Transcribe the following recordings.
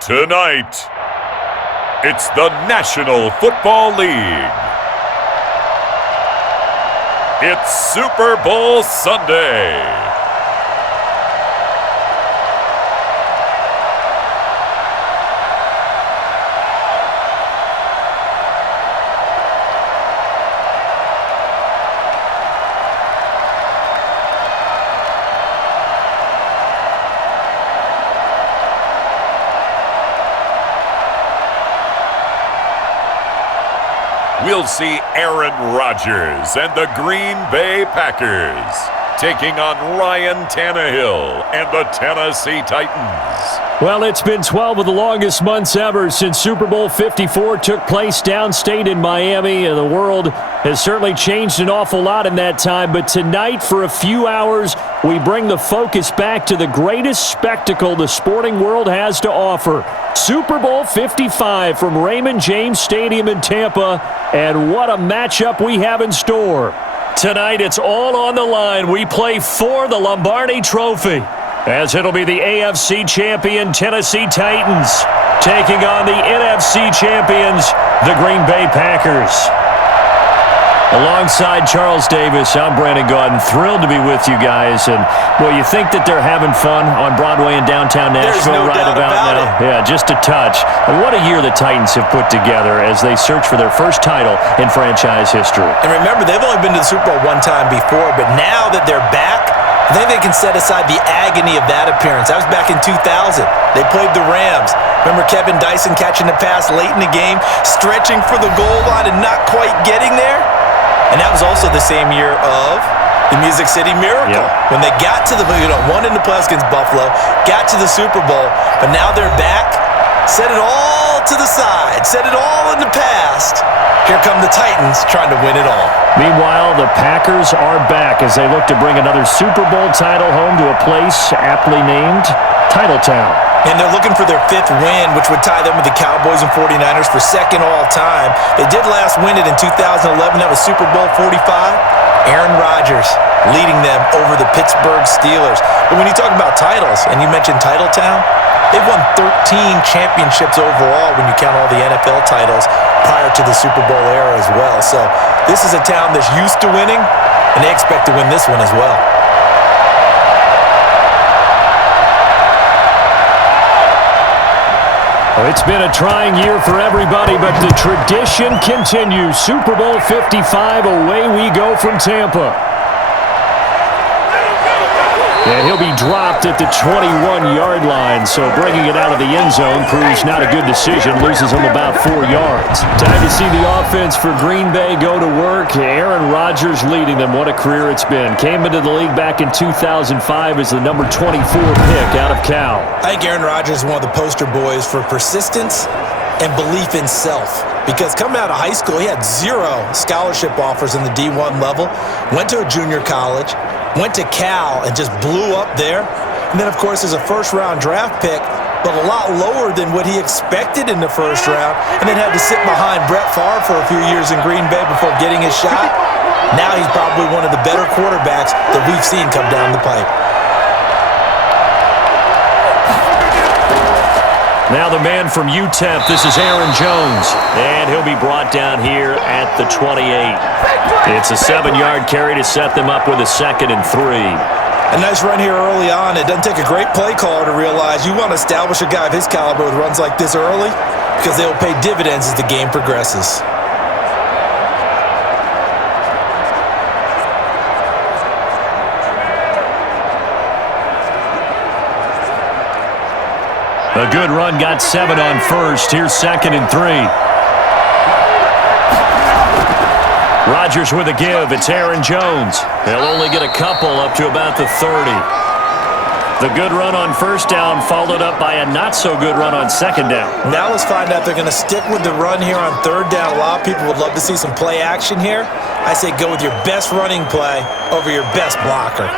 Tonight, it's the National Football League. It's Super Bowl Sunday. We'll see Aaron Rodgers and the Green Bay Packers taking on Ryan Tannehill and the Tennessee Titans. Well, it's been 12 of the longest months ever since Super Bowl 54 took place downstate in Miami. The world has certainly changed an awful lot in that time, but tonight, for a few hours, we bring the focus back to the greatest spectacle the sporting world has to offer. Super Bowl 55 from Raymond James Stadium in Tampa, and what a matchup we have in store. Tonight, it's all on the line. We play for the Lombardi Trophy, as it'll be the AFC champion Tennessee Titans taking on the NFC champions, the Green Bay Packers. Alongside Charles Davis, I'm Brandon Gaudin. Thrilled to be with you guys. And, well, you think that they're having fun on Broadway in downtown Nashville right about now? Yeah, just a touch. And what a year the Titans have put together as they search for their first title in franchise history. And remember, they've only been to the Super Bowl one time before, but now that they're back, I think they can set aside the agony of that appearance. That was back in 2000. They played the Rams. Remember Kevin Dyson catching the pass late in the game, stretching for the goal line and not quite getting there? And that was also the same year of the Music City Miracle. When they got to the, won in the playoffs against Buffalo, got to the Super Bowl, but now they're back. Set it all to the side. Set it all in the past. Here come the Titans trying to win it all. Meanwhile, the Packers are back as they look to bring another Super Bowl title home to a place aptly named Titletown. And they're looking for their fifth win, which would tie them with the Cowboys and 49ers for second all-time. They did last win it in 2011. That was Super Bowl 45. Aaron Rodgers leading them over the Pittsburgh Steelers. But when you talk about titles, and you mentioned Titletown, they've won 13 championships overall when you count all the NFL titles prior to the Super Bowl era as well. So this is a town that's used to winning, and they expect to win this one as well. It's been a trying year for everybody, but the tradition continues. Super Bowl 55, away we go from Tampa. And he'll be dropped at the 21-yard line, so bringing it out of the end zone proves not a good decision, loses him about 4 yards. Time to see the offense for Green Bay go to work. Aaron Rodgers leading them. What a career it's been. Came into the league back in 2005 as the number 24 pick out of Cal. I think Aaron Rodgers is one of the poster boys for persistence and belief in self. Because coming out of high school, he had 0 scholarship offers in the D1 level, went to a junior college, went to Cal and just blew up there. And then, of course, as a first-round draft pick, but a lot lower than what he expected in the first round, and then had to sit behind Brett Favre for a few years in Green Bay before getting his shot. Now he's probably one of the better quarterbacks that we've seen come down the pipe. Now the man from UTEP, this is Aaron Jones, and he'll be brought down here at the 28. It's a 7-yard carry to set them up with a 2nd and 3. A nice run here early on. It doesn't take a great play caller to realize you want to establish a guy of his caliber with runs like this early because they'll pay dividends as the game progresses. A good run, got 7 on first. Here's 2nd and 3. Rodgers with a give. It's Aaron Jones. He'll only get a couple up to about the 30. The good run on first down followed up by a not-so-good run on second down. Now let's find out they're going to stick with the run here on third down. A lot of people would love to see some play action here. I say go with your best running play over your best blocker.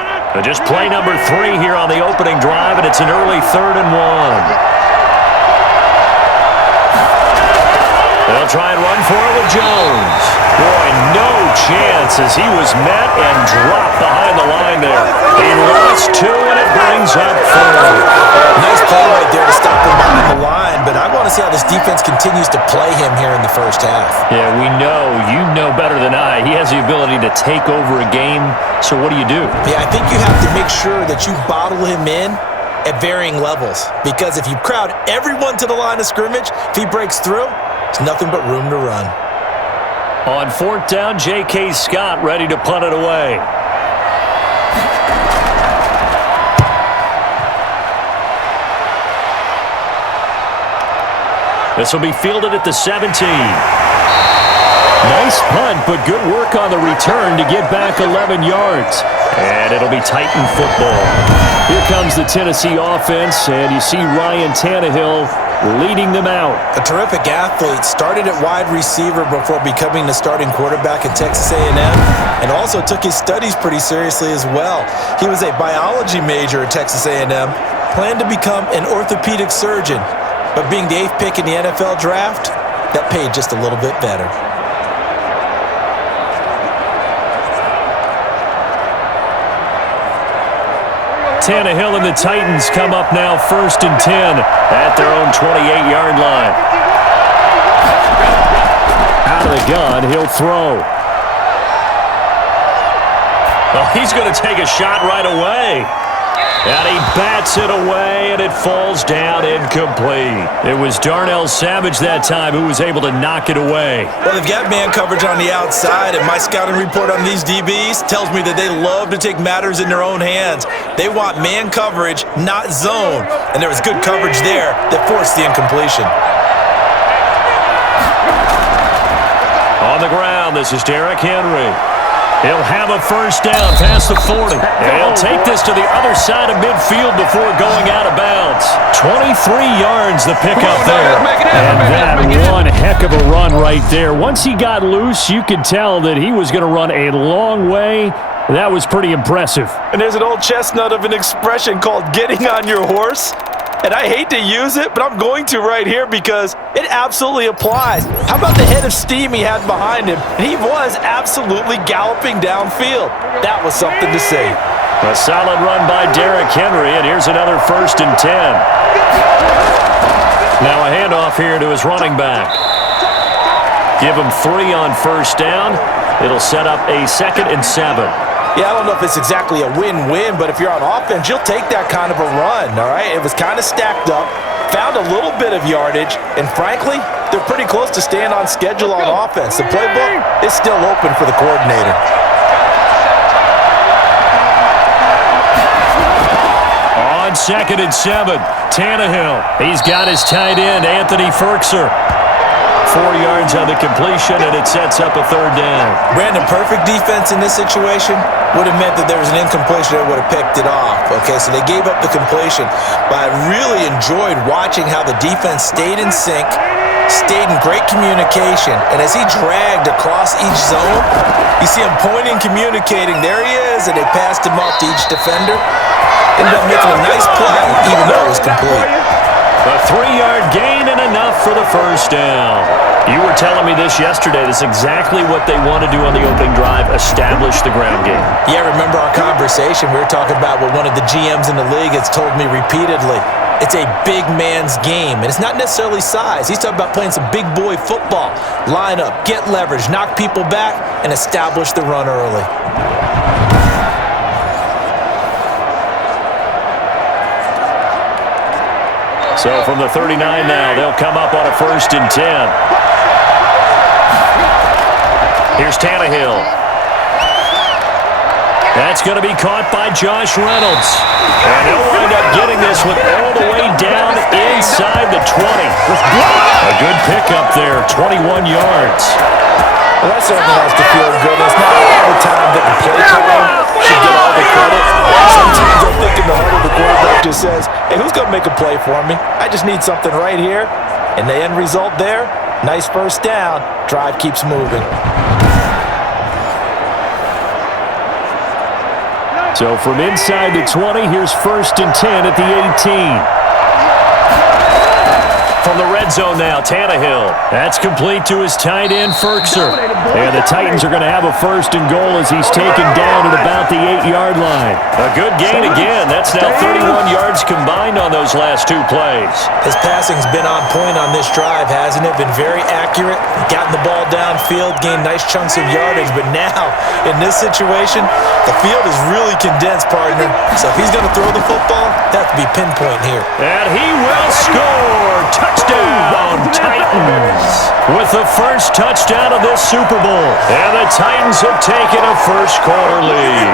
Just play number 3 here on the opening drive, and it's an early 3rd and 1. They'll try and run for it with Jones. Boy, no chance as he was met and dropped behind the line there. He lost 2, and it brings up 4. Nice play right there to stop him behind the line. continues to play him here in the first half. Yeah, you know better than I. He has the ability to take over a game, so what do you do? Yeah, I think you have to make sure that you bottle him in at varying levels, because if you crowd everyone to the line of scrimmage, if he breaks through, there's nothing but room to run. On 4th down, J.K. Scott ready to punt it away. This will be fielded at the 17. Nice punt, but good work on the return to get back 11 yards. And it'll be Titan football. Here comes the Tennessee offense, and you see Ryan Tannehill leading them out. A terrific athlete, started at wide receiver before becoming the starting quarterback at Texas A&M, and also took his studies pretty seriously as well. He was a biology major at Texas A&M, planned to become an orthopedic surgeon, but being the 8th pick in the NFL draft, that paid just a little bit better. Tannehill and the Titans come up now 1st and 10 at their own 28-yard line. Out of the gun, he'll throw. Well, he's going to take a shot right away. And he bats it away, and it falls down incomplete. It was Darnell Savage that time who was able to knock it away. Well, they've got man coverage on the outside, and my scouting report on these DBs tells me that they love to take matters in their own hands. They want man coverage, not zone. And there was good coverage there that forced the incompletion. On the ground, this is Derrick Henry. He'll have a 1st down past the 40. And he'll take this to the other side of midfield before going out of bounds. 23 yards the pickup there. And that one heck of a run right there. Once he got loose, you could tell that he was going to run a long way. That was pretty impressive. And there's an old chestnut of an expression called getting on your horse. And I hate to use it, but I'm going to right here because it absolutely applies. How about the head of steam he had behind him? And he was absolutely galloping downfield. That was something to see. A solid run by Derrick Henry, and here's another 1st and 10. Now a handoff here to his running back. Give him 3 on 1st down. It'll set up a 2nd and 7. Yeah, I don't know if it's exactly a win-win, but if you're on offense, you'll take that kind of a run, all right? It was kind of stacked up, found a little bit of yardage, and frankly, they're pretty close to staying on schedule on offense. The playbook is still open for the coordinator. On 2nd and 7, Tannehill. He's got his tight end, Anthony Ferkser. 4 yards on the completion, and it sets up a 3rd down. Brandon, perfect defense in this situation would have meant that there was an incompletion that would have picked it off. Okay, so they gave up the completion, but I really enjoyed watching how the defense stayed in sync, stayed in great communication, and as he dragged across each zone, you see him pointing, communicating. There he is, and they passed him off to each defender. Ended up making a nice play, even though it was complete. A 3-yard gain and enough for the 1st down. You were telling me this yesterday. This is exactly what they want to do on the opening drive, establish the ground game. Yeah, remember our conversation? We were talking about what one of the GMs in the league has told me repeatedly. It's a big man's game, and it's not necessarily size. He's talking about playing some big boy football. Line up, get leverage, knock people back, and establish the run early. So from the 39 now, they'll come up on a 1st and 10. Here's Tannehill. That's going to be caught by Josh Reynolds. And he'll wind up getting this one all the way down inside the 20. A good pickup there, 21 yards. Well, that certainly has to feel good. It's not all the time that the play caller should get all the credit. Sometimes I think in the heart of the quarterback just says, hey, who's going to make a play for me? I just need something right here. And the end result there, nice 1st down. Drive keeps moving. So from inside the 20, here's 1st and 10 at the 18. from the red zone now, Tannehill. That's complete to his tight end, Ferkser. And the Titans are going to have a 1st and goal as he's taken down at about the 8-yard line. A good gain again. That's now 31 yards combined on those last 2 plays. His passing's been on point on this drive, hasn't it? Been very accurate, gotten the ball downfield, gained nice chunks of yardage. But now, in this situation, the field is really condensed, partner. So if he's going to throw the football, that has to be pinpoint here. And he will score! Touchdown, Titans! With the first touchdown of this Super Bowl. And the Titans have taken a first-quarter lead.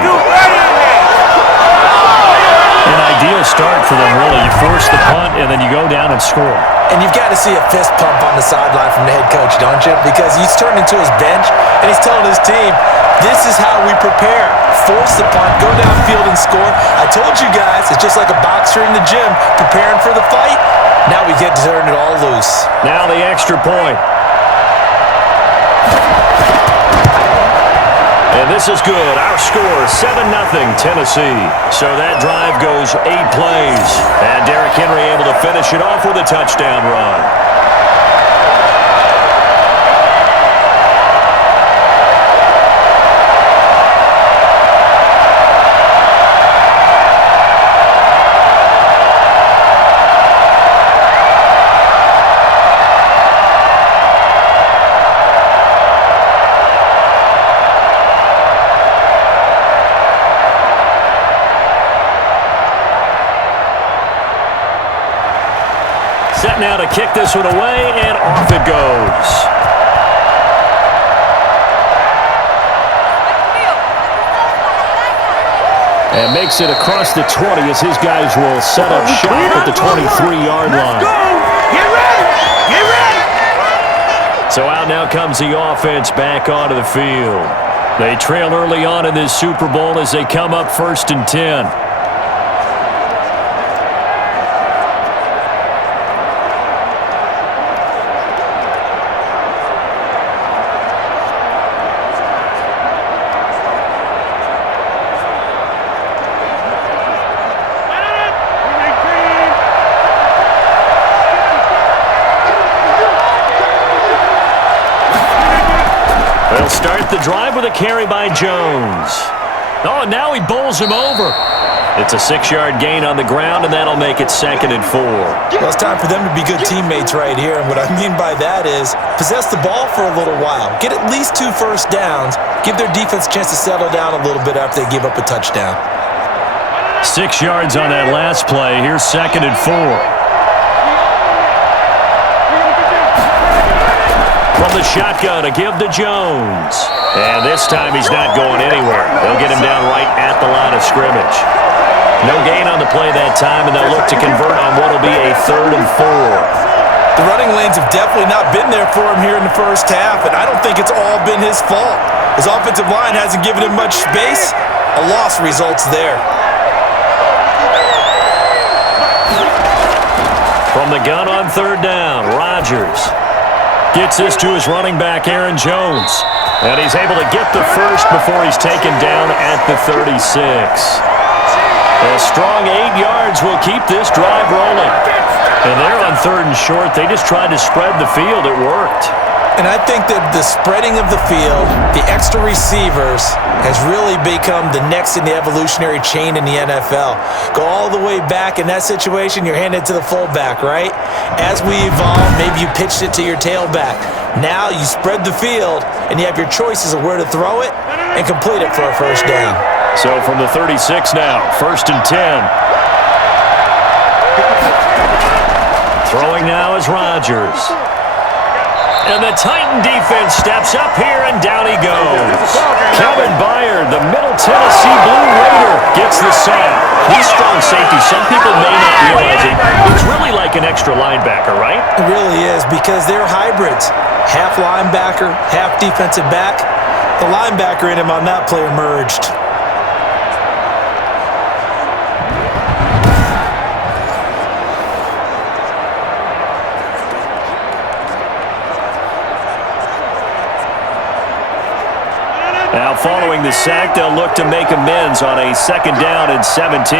An ideal start for them, really. You force the punt, and then you go down and score. And you've got to see a fist pump on the sideline from the head coach, don't you? Because he's turned into his bench, and he's telling his team, this is how we prepare. Force the punt, go downfield and score. I told you guys, it's just like a boxer in the gym preparing for the fight. Now we get to turn it all loose. Now the extra point. And this is good. Our score, 7-0 Tennessee. So that drive goes 8 plays. And Derrick Henry able to finish it off with a touchdown run. Set now to kick this one away, and off it goes. And makes it across the 20 as his guys will set up shop at the 23-yard line. Get ready! Get ready! So out now comes the offense back onto the field. They trail early on in this Super Bowl as they come up 1st and 10. They'll start the drive with a carry by Jones. Oh, and now he bowls him over. It's a 6-yard gain on the ground, and that'll make it 2nd and 4. Well, it's time for them to be good teammates right here. And what I mean by that is possess the ball for a little while. Get at least 2 first downs. Give their defense a chance to settle down a little bit after they give up a touchdown. 6 yards on that last play. Here's 2nd and 4. From the shotgun to give to Jones. And this time he's not going anywhere. They'll get him down right at the line of scrimmage. No gain on the play that time, and they'll look to convert on what will be a 3rd and 4. The running lanes have definitely not been there for him here in the first half, and I don't think it's all been his fault. His offensive line hasn't given him much space. A loss results there. From the gun on 3rd down, Rodgers gets this to his running back, Aaron Jones. And he's able to get the first before he's taken down at the 36. A strong 8 yards will keep this drive rolling. And they're on 3rd and short. They just tried to spread the field. It worked. And I think that the spreading of the field, the extra receivers, has really become the next in the evolutionary chain in the NFL. Go all the way back in that situation, you're handed to the fullback, right? As we evolve, maybe you pitched it to your tailback. Now you spread the field, and you have your choices of where to throw it and complete it for a first down. So from the 36 now, 1st and 10. Throwing now is Rodgers. And the Titan defense steps up here, and down he goes. Kevin Byard, the Middle Tennessee Blue Raider, gets the sack. He's strong safety. Some people may not realize it. It's really like an extra linebacker, right? It really is, because they're hybrids. Half linebacker, half defensive back. The linebacker in him on that play emerged. Now following the sack, they'll look to make amends on a 2nd down and 17.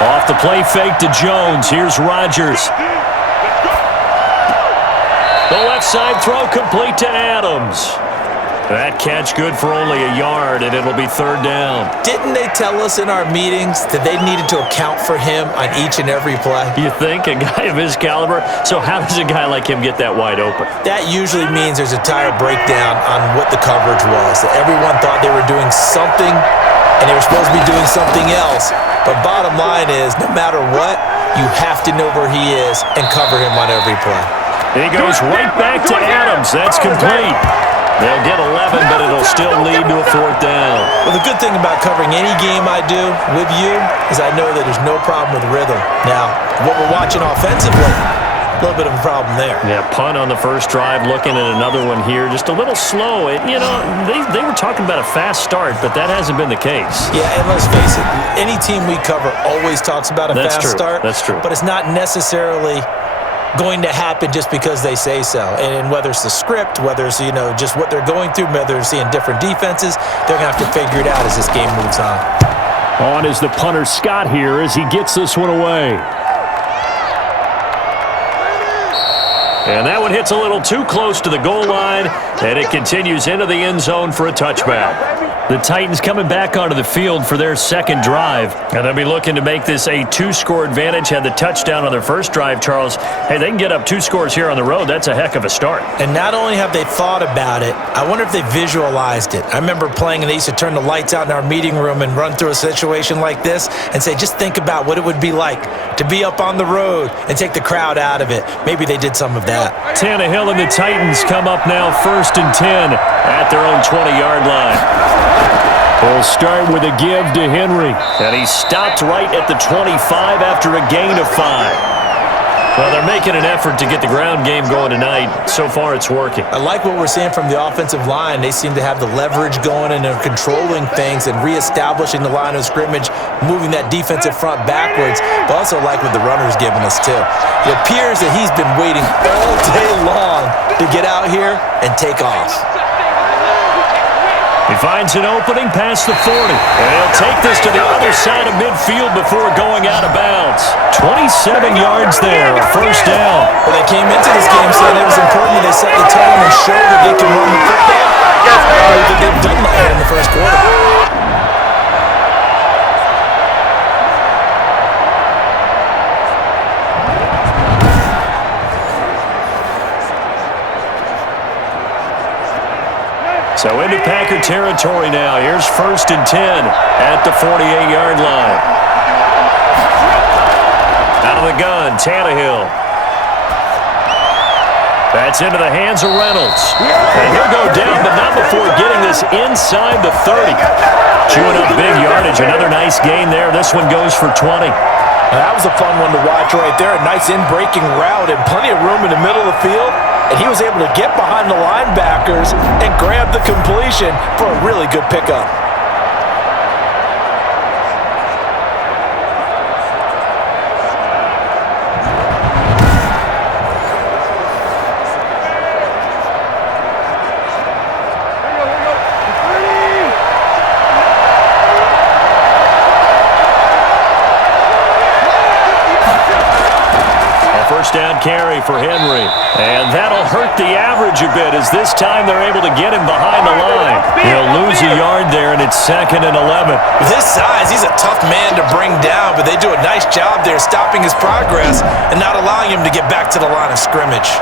Off the play fake to Jones. Here's Rodgers. The left side throw complete to Adams. That catch good for only a yard, and it'll be third down. Didn't they tell us in our meetings that they needed to account for him on each and every play? You think? A guy of his caliber? So how does a guy like him get that wide open? That usually means there's a tire breakdown on what the coverage was. That everyone thought they were doing something, and they were supposed to be doing something else. But bottom line is, no matter what, you have to know where he is and cover him on every play. He goes right back to Adams. That's complete. They'll get 11, but it'll still lead to a fourth down. Well, the good thing about covering any game I do with you is I know that there's no problem with rhythm. Now, what we're watching offensively, a little bit of a problem there. Yeah, punt on the first drive, looking at another one here. Just a little slow. They were talking about a fast start, but that hasn't been the case. Yeah, and let's face it, any team we cover always talks about a fast start. That's true. But it's not necessarily going to happen just because they say so. And whether it's the script, whether it's, just what they're going through, whether they're seeing different defenses, they're going to have to figure it out as this game moves on. On is the punter Scott here as he gets this one away. And that one hits a little too close to the goal line, and it continues into the end zone for a touchback. The Titans coming back onto the field for their second drive, and they'll be looking to make this a two-score advantage. Had the touchdown on their first drive, Charles. Hey, they can get up 2 scores here on the road. That's a heck of a start. And not only have they thought about it, I wonder if they visualized it. I remember playing, and they used to turn the lights out in our meeting room and run through a situation like this and say, just think about what it would be like to be up on the road and take the crowd out of it. Maybe they did some of that. Tannehill and the Titans come up now 1st and 10 at their own 20-yard line. We'll start with a give to Henry. And he stopped right at the 25 after a gain of 5. Well, they're making an effort to get the ground game going tonight. So far, it's working. I like what we're seeing from the offensive line. They seem to have the leverage going and they're controlling things and reestablishing the line of scrimmage, moving that defensive front backwards. But also like what the runner's giving us, too. It appears that he's been waiting all day long to get out here and take off. He finds an opening past the 40. And he'll take this to the other side of midfield before going out of bounds. 27 yards there, a first down. Well, they came into this game saying it was important that they set the tone and show that they can run the football. I believe that they've done that in the first quarter. So into Packer territory now. Here's 1st and 10 at the 48-yard line. Out of the gun, Tannehill. That's into the hands of Reynolds. And he'll go down, but not before getting this inside the 30. Chewing up big yardage. Another nice gain there. This one goes for 20. That was a fun one to watch right there. A nice in-breaking route and plenty of room in the middle of the field. And he was able to get behind the linebackers and grab the completion for a really good pickup. First down carry for Henry. And that'll hurt the average a bit as this time they're able to get him behind the line. He'll lose a yard there, and it's 2nd and 11. With his size, he's a tough man to bring down, but they do a nice job there stopping his progress and not allowing him to get back to the line of scrimmage.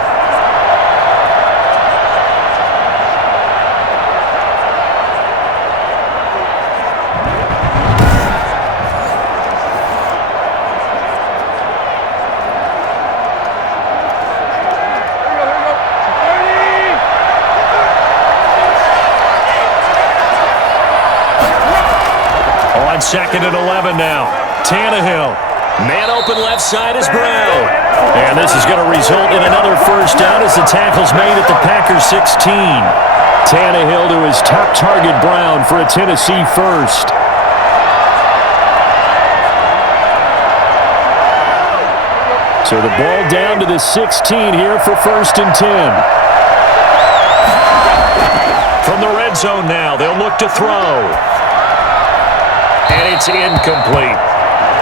On 2nd and 11 now. Tannehill. Man open left side is Brown. And this is going to result in another first down as the tackle's made at the Packers 16. Tannehill to his top target, Brown, for a Tennessee first. So the ball down to the 16 here for 1st and 10. From the red zone now, they'll look to throw. And it's incomplete.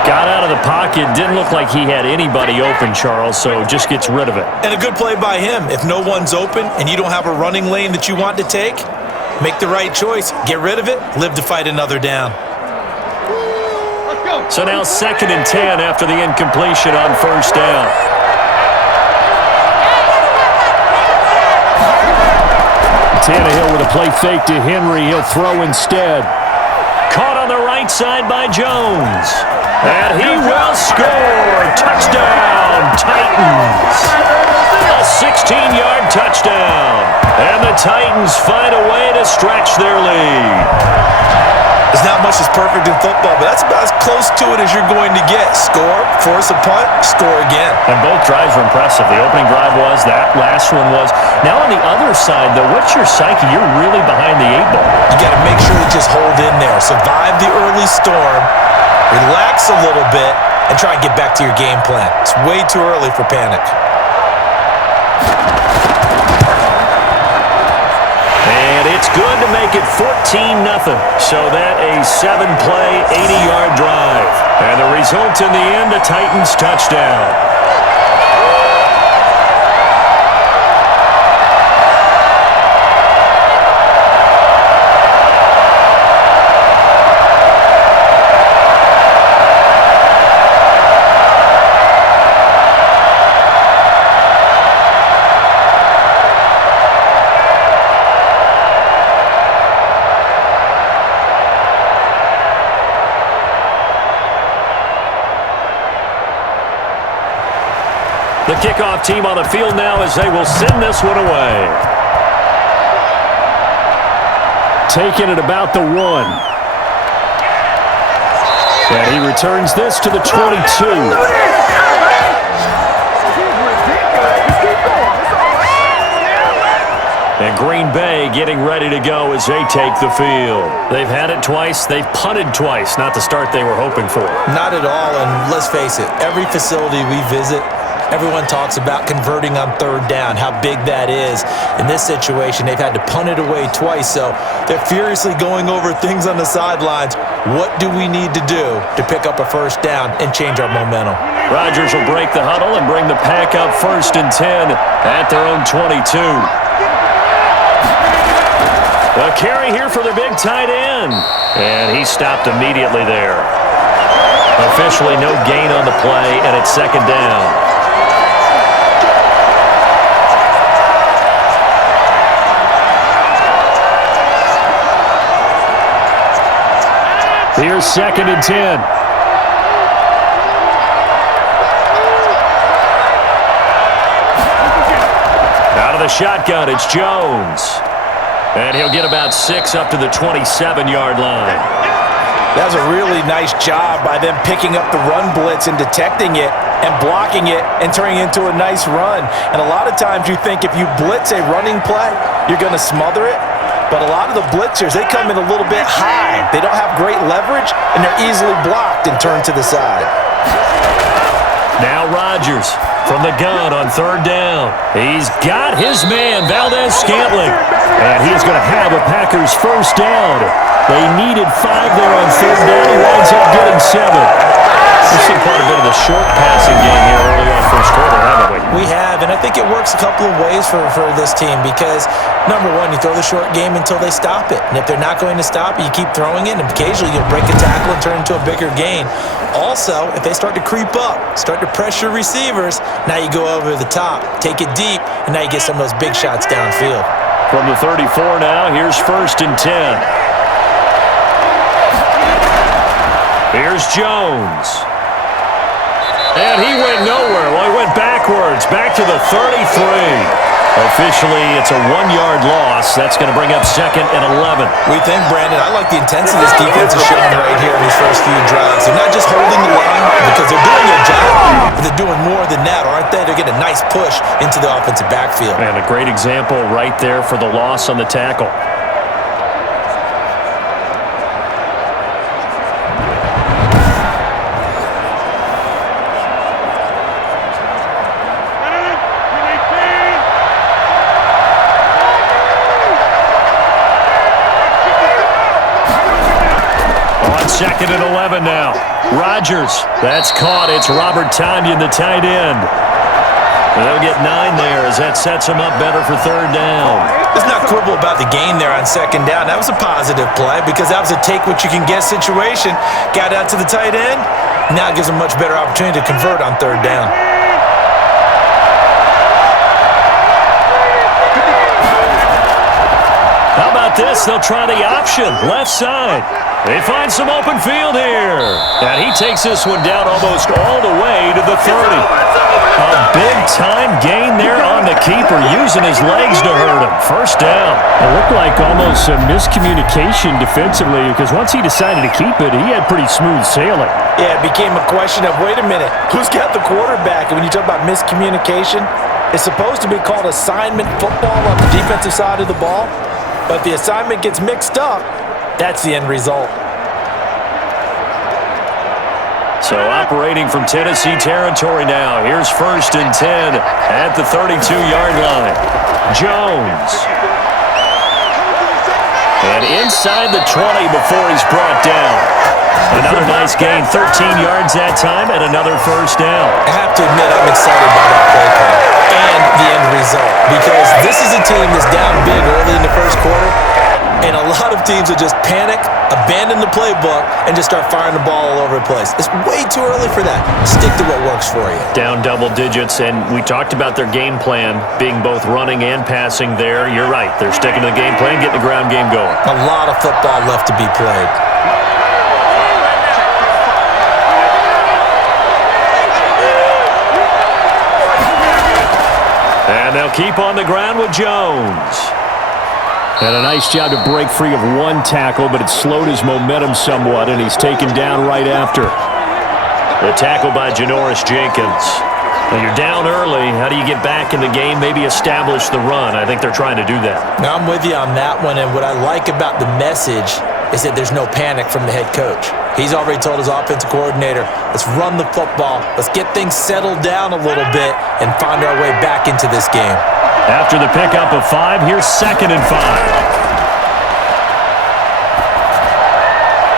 Got out of the pocket. Didn't look like he had anybody open, Charles, so just gets rid of it. And a good play by him. If no one's open and you don't have a running lane that you want to take, make the right choice. Get rid of it. Live to fight another down. So now 2nd and 10 after the incompletion on 1st down. Tannehill with a play fake to Henry. He'll throw instead. Caught on the right side by Jones. And he will score. Touchdown, Titans. A 16-yard touchdown. And the Titans find a way to stretch their lead. There's not much that's perfect in football, but that's about as close to it as you're going to get. Score, force a punt, score again. And both drives were impressive. The opening drive was, that last one was. Now on the other side, though, what's your psyche? You're really behind the 8 ball. You got to make sure to just hold in there. Survive the early storm, relax a little bit, and try and get back to your game plan. It's way too early for panic. It's good to make it 14-0. So that a 7-play, 80-yard drive. And the result in the end, a Titans touchdown. The kickoff team on the field now as they will send this one away. Taking it about the 1. And he returns this to the 22. And Green Bay getting ready to go as they take the field. They've had it twice. They've punted twice. Not the start they were hoping for. Not at all, and let's face it, every facility we visit, everyone talks about converting on 3rd down, how big that is. In this situation, they've had to punt it away twice, so they're furiously going over things on the sidelines. What do we need to do to pick up a 1st down and change our momentum? Rodgers will break the huddle and bring the pack up 1st and 10 at their own 22. A carry here for the big tight end. And he stopped immediately there. Officially no gain on the play, and it's 2nd down. Here's 2nd and 10. Out of the shotgun, it's Jones. And he'll get about 6 up to the 27-yard line. That was a really nice job by them picking up the run blitz and detecting it and blocking it and turning it into a nice run. And a lot of times you think if you blitz a running play, you're going to smother it. But a lot of the blitzers, they come in a little bit high. They don't have great leverage, and they're easily blocked and turned to the side. Now Rodgers from the gun on 3rd down. He's got his man, Valdez-Scantling. And he is going to have a Packers 1st down. They needed 5 there on 3rd down. He winds up getting 7. We've seen quite a bit of the short passing game here early on 1st quarter, haven't we? We have, and I think it works a couple of ways for this team because, number one, you throw the short game until they stop it. And if they're not going to stop it, you keep throwing it, and occasionally you'll break a tackle and turn it into a bigger gain. Also, if they start to creep up, start to pressure receivers, now you go over the top, take it deep, and now you get some of those big shots downfield. From the 34 now, here's 1st and 10. Here's Jones. And he went nowhere. Well, he went backwards, back to the 33. Officially, it's a 1-yard loss. That's going to bring up 2nd and 11. We think, Brandon, I like the intensity this defense is showing right here in these first few drives. They're not just holding the line because they're doing their job, but they're doing more than that, aren't they? They're getting a nice push into the offensive backfield. And a great example right there for the loss on the tackle. 2nd and 11 now. Rodgers, that's caught. It's Robert Tonyan, the tight end. They'll get 9 there as that sets them up better for 3rd down. Let's not quibble about the gain there on 2nd down. That was a positive play because that was a take-what-you-can-get situation. Got out to the tight end. Now it gives them much better opportunity to convert on 3rd down. How about this? They'll try the option, left side. They find some open field here. And he takes this one down almost all the way to the 30. A big-time gain there on the keeper, using his legs to hurt him. 1st down. It looked like almost a miscommunication defensively because once he decided to keep it, he had pretty smooth sailing. Yeah, it became a question of, wait a minute, who's got the quarterback? And when you talk about miscommunication, it's supposed to be called assignment football on the defensive side of the ball. But if the assignment gets mixed up, that's the end result. So operating from Tennessee territory now. Here's 1st and 10 at the 32-yard line. Jones. And inside the 20 before he's brought down. Another nice gain, 13 yards that time, and another 1st down. I have to admit I'm excited by that play call and the end result because this is a team that's down big early in the 1st quarter, and a lot of teams will just panic, abandon the playbook, and just start firing the ball all over the place. It's way too early for that. Stick to what works for you. Down double digits, and we talked about their game plan being both running and passing there. You're right. They're sticking to the game plan, getting the ground game going. A lot of football left to be played. And they'll keep on the ground with Jones. And a nice job to break free of one tackle, but it slowed his momentum somewhat, and he's taken down right after. The tackle by Janoris Jenkins. When you're down early, how do you get back in the game, maybe establish the run? I think they're trying to do that. Now, I'm with you on that one, and what I like about the message is that there's no panic from the head coach. He's already told his offensive coordinator, let's run the football, let's get things settled down a little bit and find our way back into this game. After the pickup of 5, here's 2nd and 5.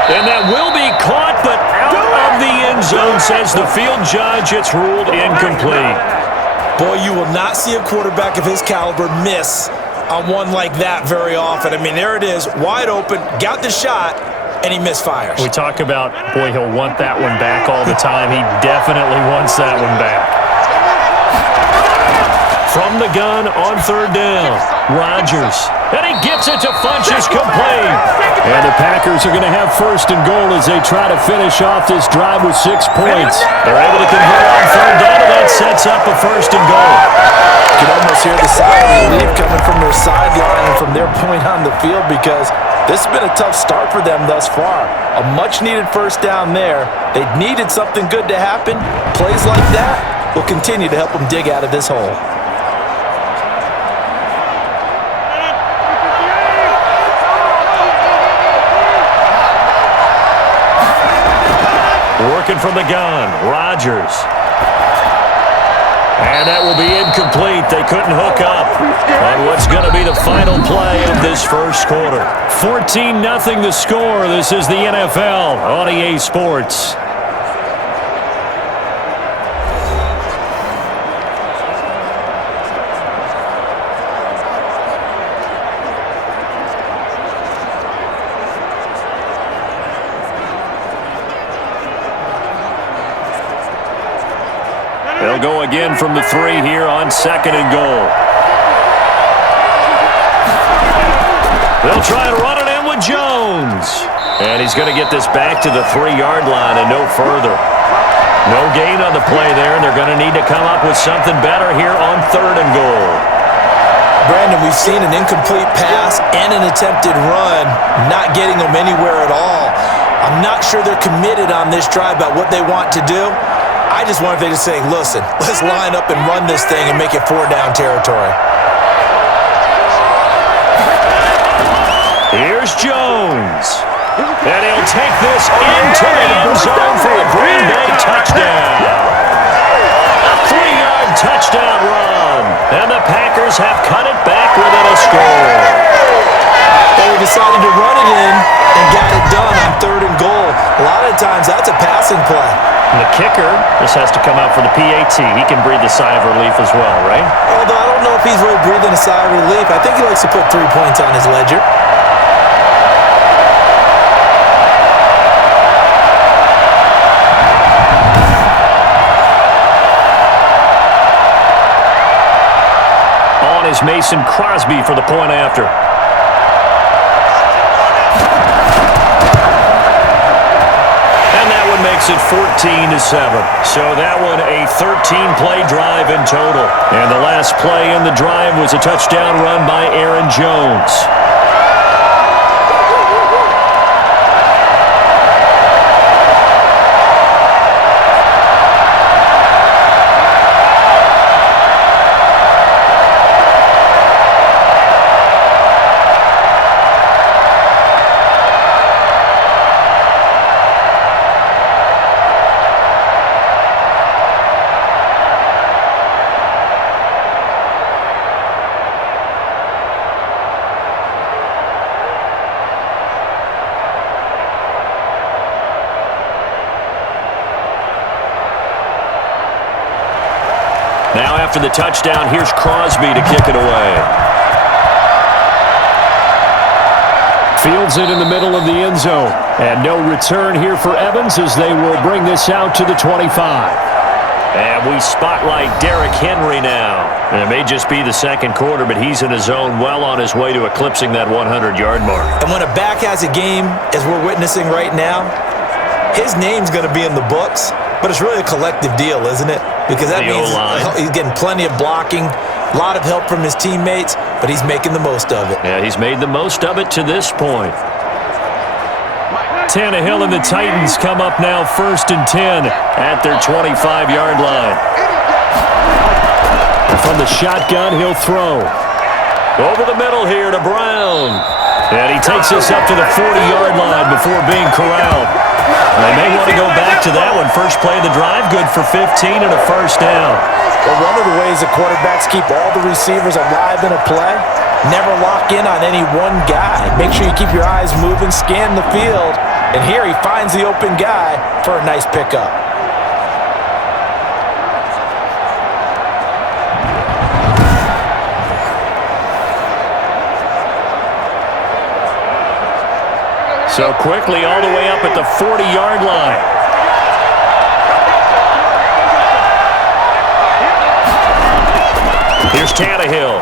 And that will be caught, but out of the end zone, says the field judge. It's ruled incomplete. Boy, you will not see a quarterback of his caliber miss on one like that very often. I mean, there it is, wide open, got the shot, and he misfires. We talk about, boy, he'll want that one back all the time. He definitely wants that one back. From the gun on 3rd down, Rodgers. And he gets it to Funchess, complete. And the Packers are going to have 1st and goal as they try to finish off this drive with 6 points. They're able to convert on 3rd down, and that sets up a 1st and goal. You can almost hear the sigh of relief coming from their sideline and from their point on the field because this has been a tough start for them thus far. A much-needed 1st down there. They needed something good to happen. Plays like that will continue to help them dig out of this hole. Working from the gun, Rodgers. And that will be incomplete. They couldn't hook up on what's going to be the final play of this 1st quarter. 14-0 the score. This is the NFL on EA Sports. They'll go again from the 3 here on 2nd and goal. They'll try to run it in with Jones. And he's going to get this back to the 3-yard line and no further. No gain on the play there, and they're going to need to come up with something better here on 3rd and goal. Brandon, we've seen an incomplete pass and an attempted run, not getting them anywhere at all. I'm not sure they're committed on this drive about what they want to do. I just wonder if they just say, listen, let's line up and run this thing and make it 4-down territory. Here's Jones. And he'll take this into the end zone for a Green Bay touchdown. A 3-yard touchdown run. And the Packers have cut it back within a score. They decided to run it in and got it done on 3rd and goal. passing play. And the kicker, this has to come out for the PAT. He can breathe a sigh of relief as well, right? Although I don't know if he's really breathing a sigh of relief. I think he likes to put 3 points on his ledger. On is Mason Crosby for the point after. Makes it 14-7. So that one a 13-play drive in total. And the last play in the drive was a touchdown run by Aaron Jones. Now after the touchdown, here's Crosby to kick it away. Fields it in the middle of the end zone. And no return here for Evans as they will bring this out to the 25. And we spotlight Derrick Henry now. And it may just be the second quarter, but he's in a zone well on his way to eclipsing that 100-yard mark. And when a back has a game, as we're witnessing right now, his name's going to be in the books. But it's really a collective deal, isn't it? Because that means he's getting plenty of blocking, a lot of help from his teammates, but he's making the most of it. Yeah, he's made the most of it to this point. Tannehill and the Titans come up now 1st and 10 at their 25-yard line. From the shotgun, he'll throw. Over the middle here to Brown. And he takes us up to the 40-yard line before being corralled. They may want to go back to that one. First play of the drive, good for 15 and a first down. Well, one of the ways the quarterbacks keep all the receivers alive in a play, never lock in on any one guy. Make sure you keep your eyes moving, scan the field, and here he finds the open guy for a nice pickup. So quickly all the way up at the 40-yard line. Here's Tannehill.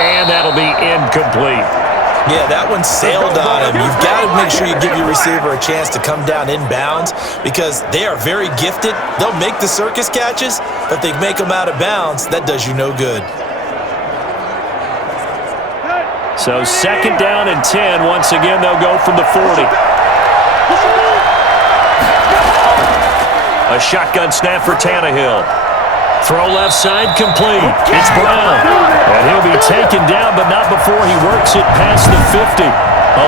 And that'll be incomplete. Yeah, that one sailed on him. You've got to make sure you give your receiver a chance to come down inbounds because they are very gifted. They'll make the circus catches, but they make them out of bounds. That does you no good. So 2nd down and 10. Once again, they'll go from the 40. A shotgun snap for Tannehill. Throw left side complete. It's Brown. And he'll be taken down, but not before he works it past the 50.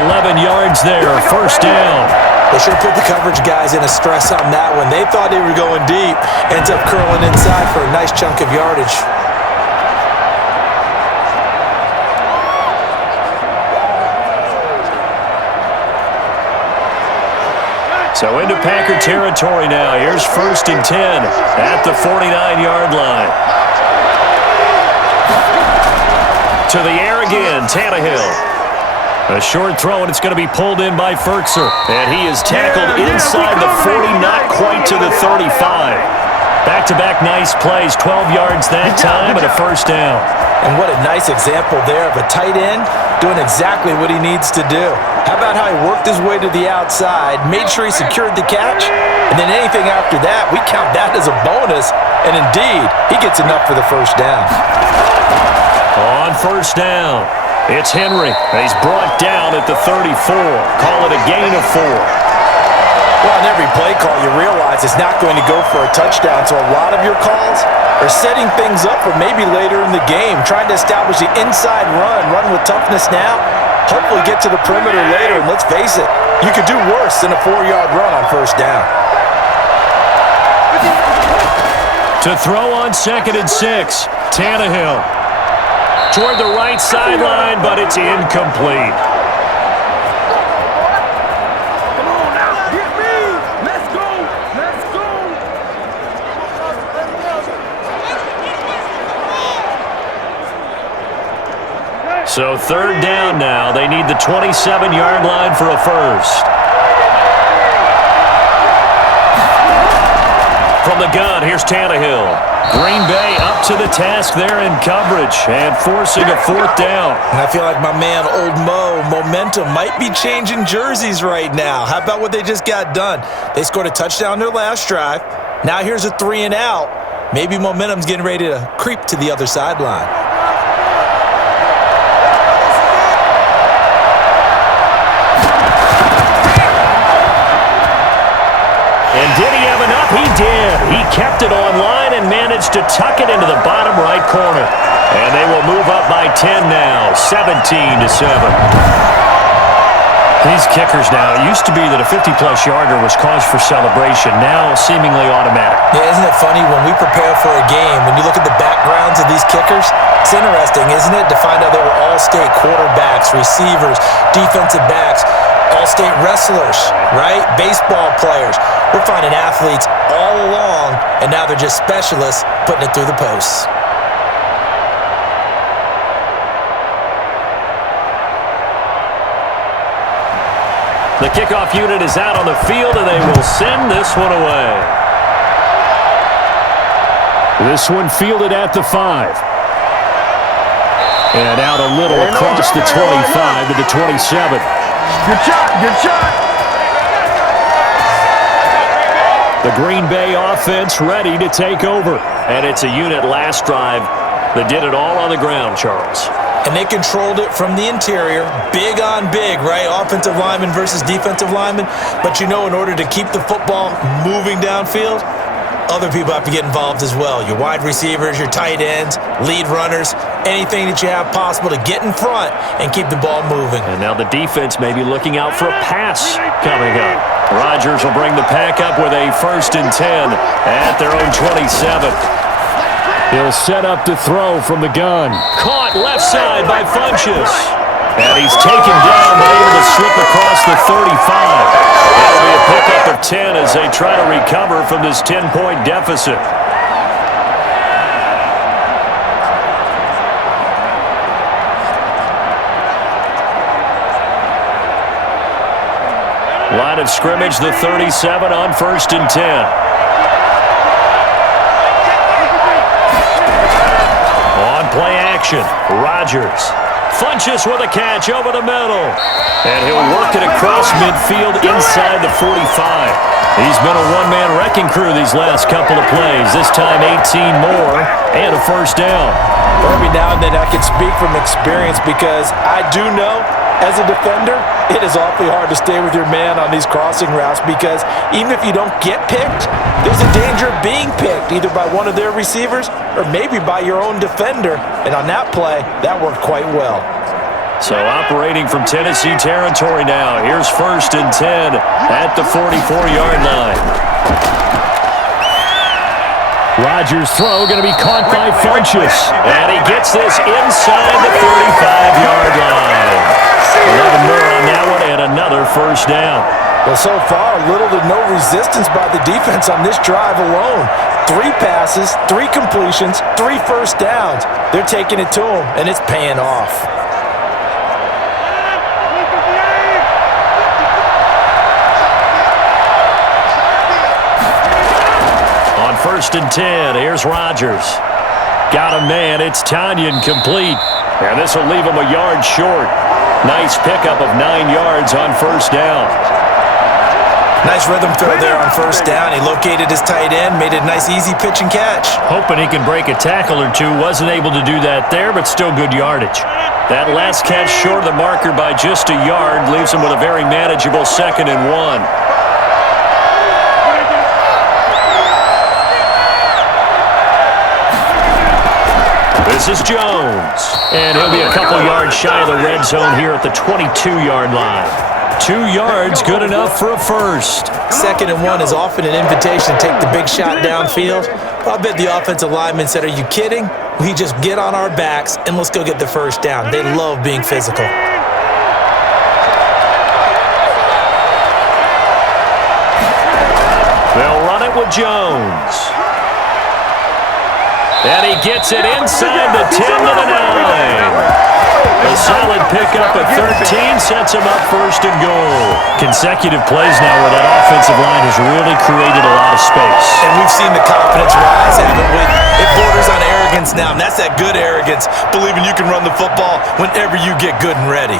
11 yards there, first down. They should have put the coverage guys in a stress on that one. They thought they were going deep. Ends up curling inside for a nice chunk of yardage. So into Packer territory now. Here's 1st and 10 at the 49-yard line. To the air again, Tannehill. A short throw, and it's going to be pulled in by Ferkser. And he is tackled inside the 40, not quite to the 35. Back-to-back nice plays, 12 yards that time, and a first down. And what a nice example there of a tight end doing exactly what he needs to do. How about how he worked his way to the outside, made sure he secured the catch, and then anything after that, we count that as a bonus. And indeed, he gets enough for the first down. On first down, it's Henry. He's brought down at the 34. Call it a gain of 4. Well, on every play call, you realize it's not going to go for a touchdown, so a lot of your calls are setting things up for maybe later in the game, trying to establish the inside run with toughness now, hopefully get to the perimeter later, and let's face it, you could do worse than a 4-yard run on first down. To throw on 2nd and 6, Tannehill. Toward the right sideline, but it's incomplete. So third down now. They need the 27-yard line for a first. From the gun, here's Tannehill. Green Bay up to the task there in coverage and forcing a fourth down. And I feel like my man, Old Mo, momentum might be changing jerseys right now. How about what they just got done? They scored a touchdown their last drive. Now here's a 3 and out. Maybe momentum's getting ready to creep to the other sideline. And did he have enough? He did. He kept it online and managed to tuck it into the bottom right corner. And they will move up by 10 now, 17-7. These kickers now, it used to be that a 50-plus yarder was cause for celebration, now seemingly automatic. Yeah, isn't it funny when we prepare for a game, when you look at the backgrounds of these kickers, it's interesting, isn't it, to find out they were all-state quarterbacks, receivers, defensive backs, all-state wrestlers, right? Baseball players. We're finding athletes all along, and now they're just specialists putting it through the posts. The kickoff unit is out on the field, and they will send this one away. This one fielded at the 5. And out a little across the 25 to the 27. Good shot, good shot. The Green Bay offense ready to take over. And it's a unit last drive that did it all on the ground, Charles. And they controlled it from the interior, big on big, right? Offensive lineman versus defensive lineman. But you know, in order to keep the football moving downfield, other people have to get involved as well. Your wide receivers, your tight ends, lead runners, anything that you have possible to get in front and keep the ball moving. And now the defense may be looking out for a pass coming up. Rodgers will bring the pack up with a 1st and 10 at their own 27. He'll set up to throw from the gun. Caught left side by Funchess. And he's taken down, but able to slip across the 35. That'll be a pickup of 10 as they try to recover from this 10-point deficit. Line of scrimmage, the 37 on 1st and 10. Play action. Rodgers. Funchess with a catch over the middle. And he'll work it across midfield inside the 45. He's been a one-man wrecking crew these last couple of plays. This time 18 more and a 1st down. Every now and then I can speak from experience because I do know as a defender, it is awfully hard to stay with your man on these crossing routes because even if you don't get picked, there's a danger of being picked either by one of their receivers or maybe by your own defender. And on that play, that worked quite well. So operating from Tennessee territory now. Here's 1st and 10 at the 44-yard line. Rodgers' throw going to be caught by Funchess. And he gets this inside the 35-yard line. 11 more on that one and another 1st down. Well, so far, little to no resistance by the defense on this drive alone. 3 passes, 3 completions, 3 1st downs. They're taking it to them, and it's paying off. On 1st and 10, here's Rodgers. Got a man, it's Tanyan complete. And this will leave him a yard short. Nice pickup of 9 yards on 1st down. Nice rhythm throw there on 1st down. He located his tight end, made a nice easy pitch and catch. Hoping he can break a tackle or two. Wasn't able to do that there, but still good yardage. That last catch short of the marker by just a yard leaves him with a very manageable 2nd and 1. This is Jones. And he'll be a couple yards shy of the red zone here at the 22-yard line. 2 yards, good enough for a 1st. 2nd and 1 is often an invitation to take the big shot downfield. I bet the offensive lineman said, are you kidding? We just get on our backs and let's go get the 1st down. They love being physical. They'll run it with Jones. And he gets it inside the 10 to the 9. A solid pickup at 13 sets him up first and goal. Consecutive plays now where that offensive line has really created a lot of space. And we've seen the confidence rise, haven't we? It borders on arrogance now, and that's that good arrogance, believing you can run the football whenever you get good and ready.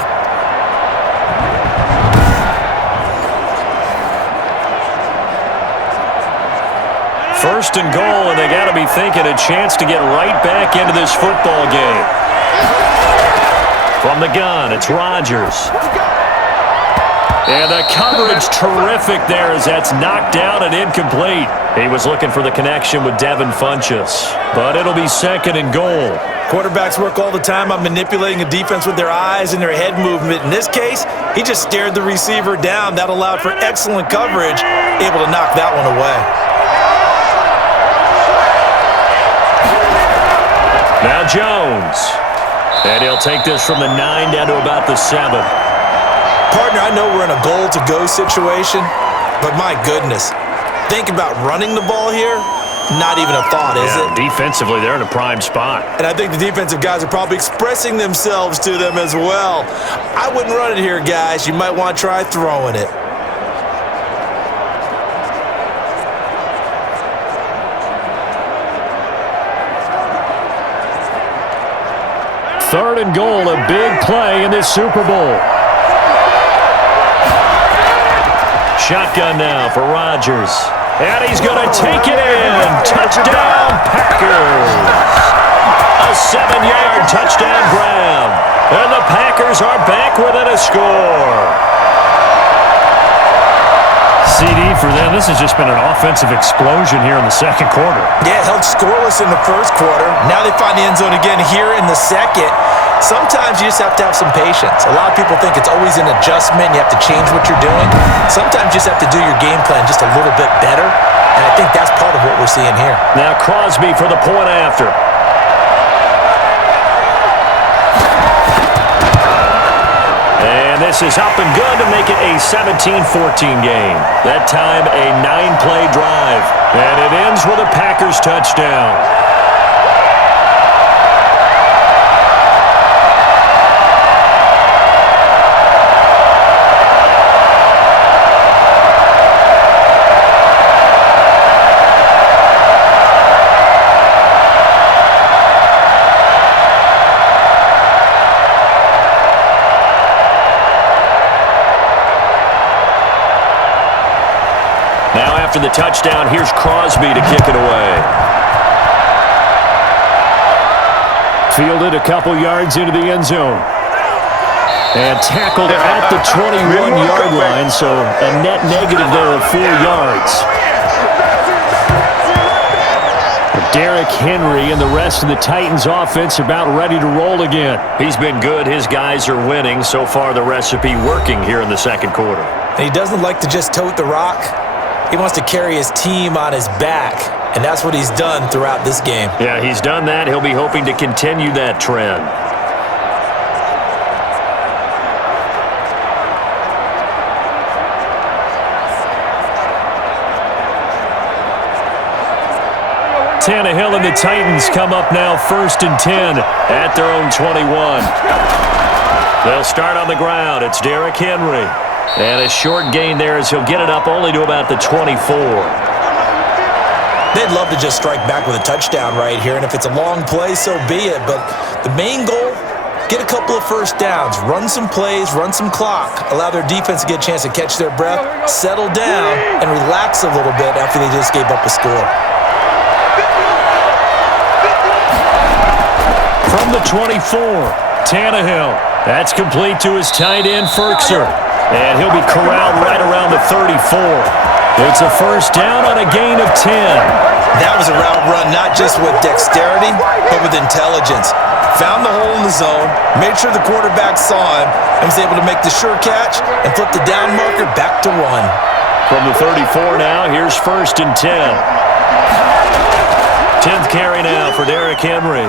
First and goal, and they got to be thinking a chance to get right back into this football game. From the gun, it's Rodgers. And the coverage terrific there as that's knocked down and incomplete. He was looking for the connection with Devin Funchess, but it'll be second and goal. Quarterbacks work all the time on manipulating a defense with their eyes and their head movement. In this case, he just stared the receiver down. That allowed for excellent coverage, able to knock that one away. Now Jones. And he'll take this from the 9 down to about the 7. Partner, I know we're in a goal-to-go situation, but my goodness, think about running the ball here. Not even a thought, is it? Defensively, they're in a prime spot. And I think the defensive guys are probably expressing themselves to them as well. I wouldn't run it here, guys. You might want to try throwing it. Third and goal, a big play in this Super Bowl. Shotgun now for Rodgers. And he's going to take it in. Touchdown, Packers. A 7-yard touchdown grab. And the Packers are back within a score. CD for them. This has just been an offensive explosion here in the second quarter. Yeah, held scoreless in the first quarter. Now they find the end zone again here in the second. Sometimes you just have to have some patience. A lot of people think it's always an adjustment. You have to change what you're doing. Sometimes you just have to do your game plan just a little bit better. And I think that's part of what we're seeing here. Now Crosby for the point after. And this is up and good to make it a 17-14 game. That time a 9-play drive. And it ends with a Packers touchdown. Now after the touchdown, here's Crosby to kick it away. Fielded a couple yards into the end zone. And tackled at the 21-yard line, so a net negative there of 4 yards. Derrick Henry and the rest of the Titans offense about ready to roll again. He's been good. His guys are winning. So far, the recipe working here in the second quarter. And he doesn't like to just tote the rock. He wants to carry his team on his back, and that's what he's done throughout this game. Yeah, he's done that. He'll be hoping to continue that trend. Tannehill and the Titans come up now 1st and 10 at their own 21. They'll start on the ground. It's Derrick Henry. And a short gain there as he'll get it up only to about the 24. They'd love to just strike back with a touchdown right here, and if it's a long play, so be it. But the main goal, get a couple of first downs, run some plays, run some clock, allow their defense to get a chance to catch their breath, settle down, and relax a little bit after they just gave up a score. From the 24, Tannehill. That's complete to his tight end, Ferkser. And he'll be corralled right around the 34. It's a first down on a gain of 10. That was a route run not just with dexterity, but with intelligence. Found the hole in the zone, made sure the quarterback saw him, and was able to make the sure catch and flip the down marker back to 1. From the 34 now, here's 1st and 10. 10th carry now for Derrick Henry.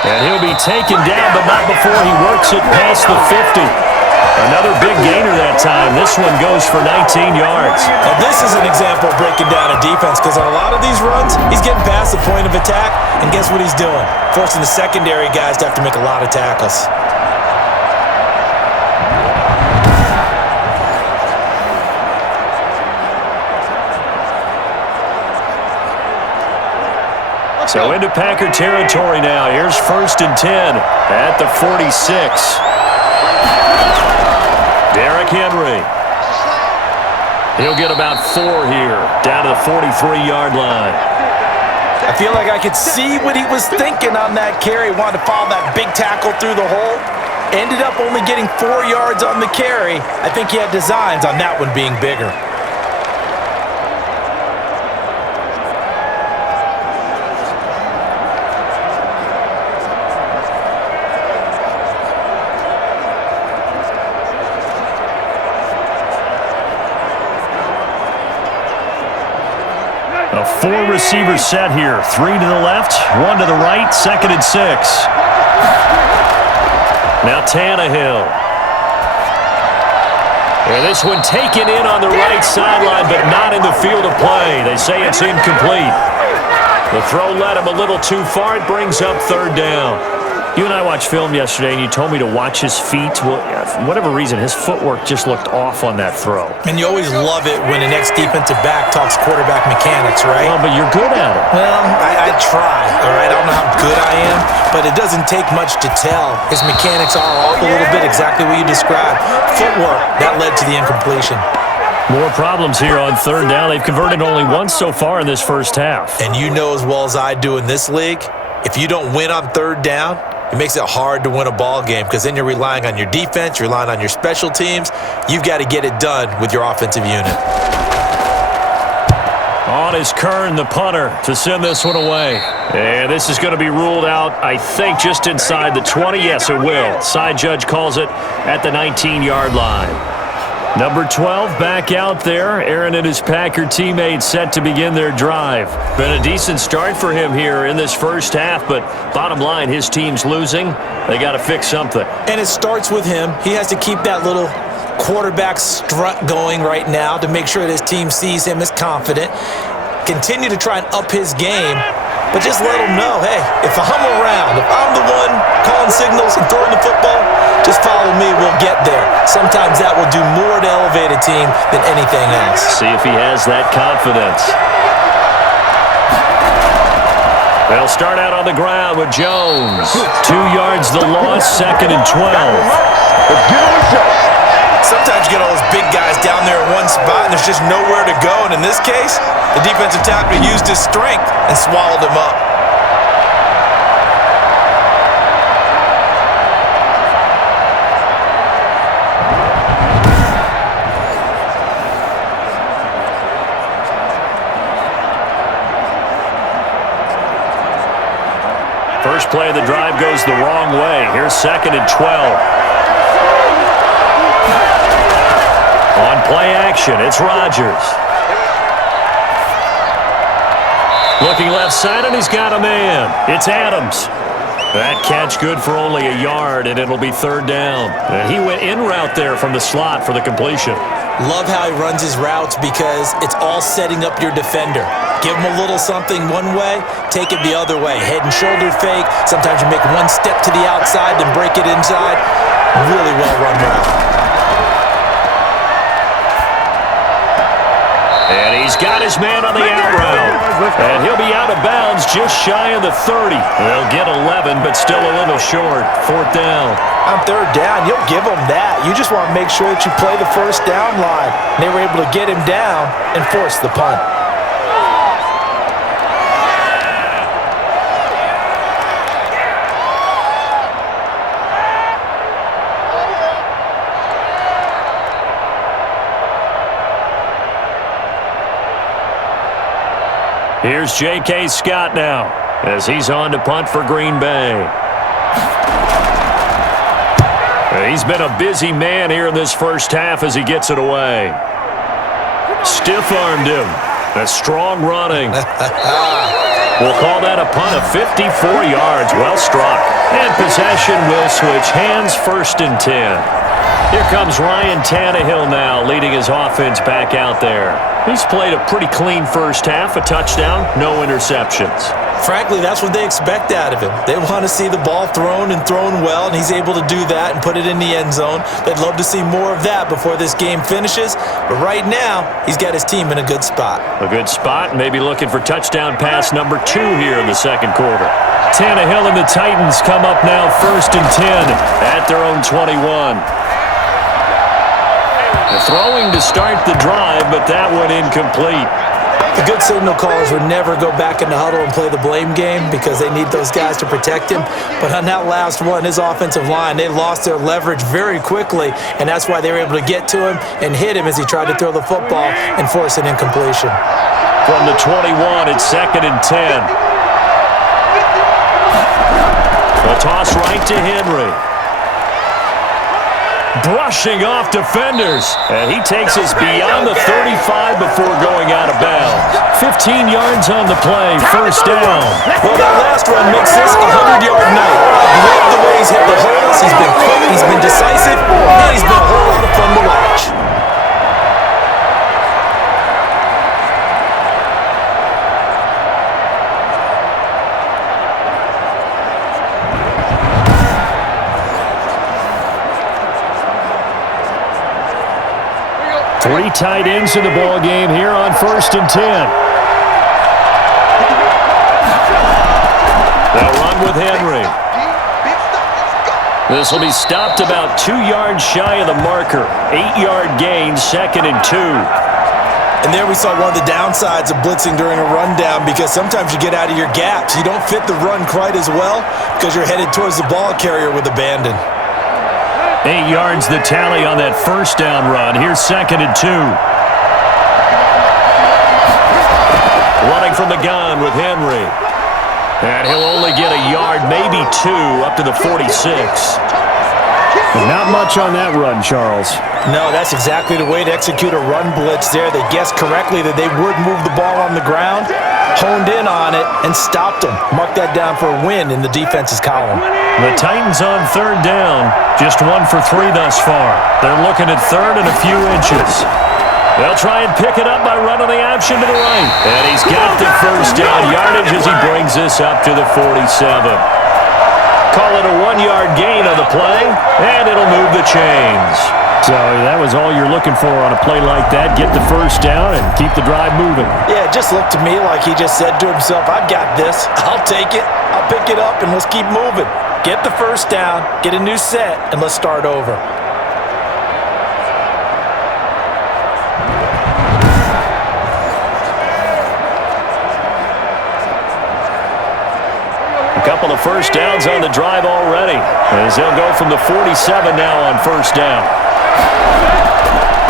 And he'll be taken down, but not before he works it past the 50. Another big gainer that time. This one goes for 19 yards. Now, this is an example of breaking down a defense because on a lot of these runs, he's getting past the point of attack, and guess what he's doing? Forcing the secondary guys to have to make a lot of tackles. So into Packer territory now. Here's 1st and 10 at the 46. Derrick Henry. He'll get about 4 here, down to the 43-yard line. I feel like I could see what he was thinking on that carry. Wanted to follow that big tackle through the hole. Ended up only getting 4 yards on the carry. I think he had designs on that one being bigger. A 4-receiver set here. 3 to the left, 1 to the right, 2nd and 6. Now Tannehill. And this one taken in on the right sideline, but not in the field of play. They say it's incomplete. The throw led him a little too far. It brings up 3rd down. You and I watched film yesterday, and you told me to watch his feet. Well, for whatever reason, his footwork just looked off on that throw. And you always love it when an ex-defensive back talks quarterback mechanics, right? Well, but you're good at it. Well, I try, all right? I don't know how good I am, but it doesn't take much to tell. His mechanics are off a little bit, exactly what you described. Footwork, that led to the incompletion. More problems here on 3rd down. They've converted only once so far in this first half. And you know as well as I do in this league, if you don't win on 3rd down, it makes it hard to win a ball game because then you're relying on your defense, you're relying on your special teams. You've got to get it done with your offensive unit. On is Kern, the punter, to send this one away. And this is going to be ruled out, I think, just inside the 20. Yes, it will. Side judge calls it at the 19-yard line. Number 12 back out there. Aaron and his Packer teammates set to begin their drive. Been a decent start for him here in this first half, but bottom line, his team's losing. They got to fix something. And it starts with him. He has to keep that little quarterback strut going right now to make sure that his team sees him as confident. Continue to try and up his game, but just let him know, hey, if I'm around, if I'm the one calling signals and throwing the football, just follow me, we'll get there. Sometimes that will do more to elevate a team than anything else. See if he has that confidence. They'll start out on the ground with Jones. 2 yards the loss, 2nd and 12. Let's give him a shot. Sometimes you get all those big guys down there in one spot and there's just nowhere to go. And in this case, the defensive tackle used his strength and swallowed him up. First play of the drive goes the wrong way. Here's 2nd and 12. On play action, it's Rodgers. Looking left side, and he's got a man. It's Adams. That catch good for only a yard, and it'll be 3rd down. And he went in route there from the slot for the completion. Love how he runs his routes because it's all setting up your defender. Give him a little something one way, take it the other way. Head and shoulder fake. Sometimes you make one step to the outside, then break it inside. Really well run route. And he's got his man on the out route. And he'll be out of bounds just shy of the 30. They'll get 11, but still a little short. 4th down. On 3rd down, you'll give them that. You just want to make sure that you play the first down line. They were able to get him down and force the punt. Here's J.K. Scott now as he's on to punt for Green Bay. He's been a busy man here in this first half as he gets it away. Stiff-armed him. That's strong running. We'll call that a punt of 54 yards. Well struck. And possession will switch hands, 1st and 10. Here comes Ryan Tannehill now, leading his offense back out there. He's played a pretty clean first half, a touchdown, no interceptions. Frankly, that's what they expect out of him. They want to see the ball thrown and thrown well, and he's able to do that and put it in the end zone. They'd love to see more of that before this game finishes, but right now, he's got his team in a good spot. A good spot, maybe looking for touchdown pass number 2 here in the second quarter. Tannehill and the Titans come up now 1st and 10 at their own 21. Throwing to start the drive, but that one incomplete. The good signal callers would never go back in the huddle and play the blame game because they need those guys to protect him. But on that last one, his offensive line, they lost their leverage very quickly, and that's why they were able to get to him and hit him as he tried to throw the football and force an incompletion. From the 21, it's 2nd and 10. A toss right to Henry. Brushing off defenders, and he takes us beyond the 35 before going out of bounds. 15 yards on the play, first down. Well, that last run makes this a 100-yard night. I love the way he's hit the holes. He's been quick, he's been decisive, and he's been a whole lot of fun to watch. Three tight ends in the ball game here on 1st and 10. They'll run with Henry. This will be stopped about 2 yards shy of the marker. 8-yard gain, 2nd and 2. And there we saw one of the downsides of blitzing during a rundown because sometimes you get out of your gaps. You don't fit the run quite as well because you're headed towards the ball carrier with abandon. 8 yards the tally on that first down run. Here's 2nd and 2. Running from the gun with Henry. And he'll only get a yard, maybe 2, up to the 46. Not much on that run, Charles. No, that's exactly the way to execute a run blitz there. They guessed correctly that they would move the ball on the ground, honed in on it, and stopped them. Mark that down for a win in the defense's column. The Titans on 3rd down. Just 1 for 3 thus far. They're looking at 3rd and a few inches. They'll try and pick it up by running the option to the right. And he's got the first down yardage as he brings this up to the 47. Call it a 1-yard gain on the play, and it'll move the chains. So that was all you're looking for on a play like that. Get the first down and keep the drive moving. Yeah, it just looked to me like he just said to himself, I've got this. I'll take it. I'll pick it up, and let's keep moving. Get the first down, get a new set, and let's start over. A couple of first downs on the drive already, as they'll go from the 47 now on first down.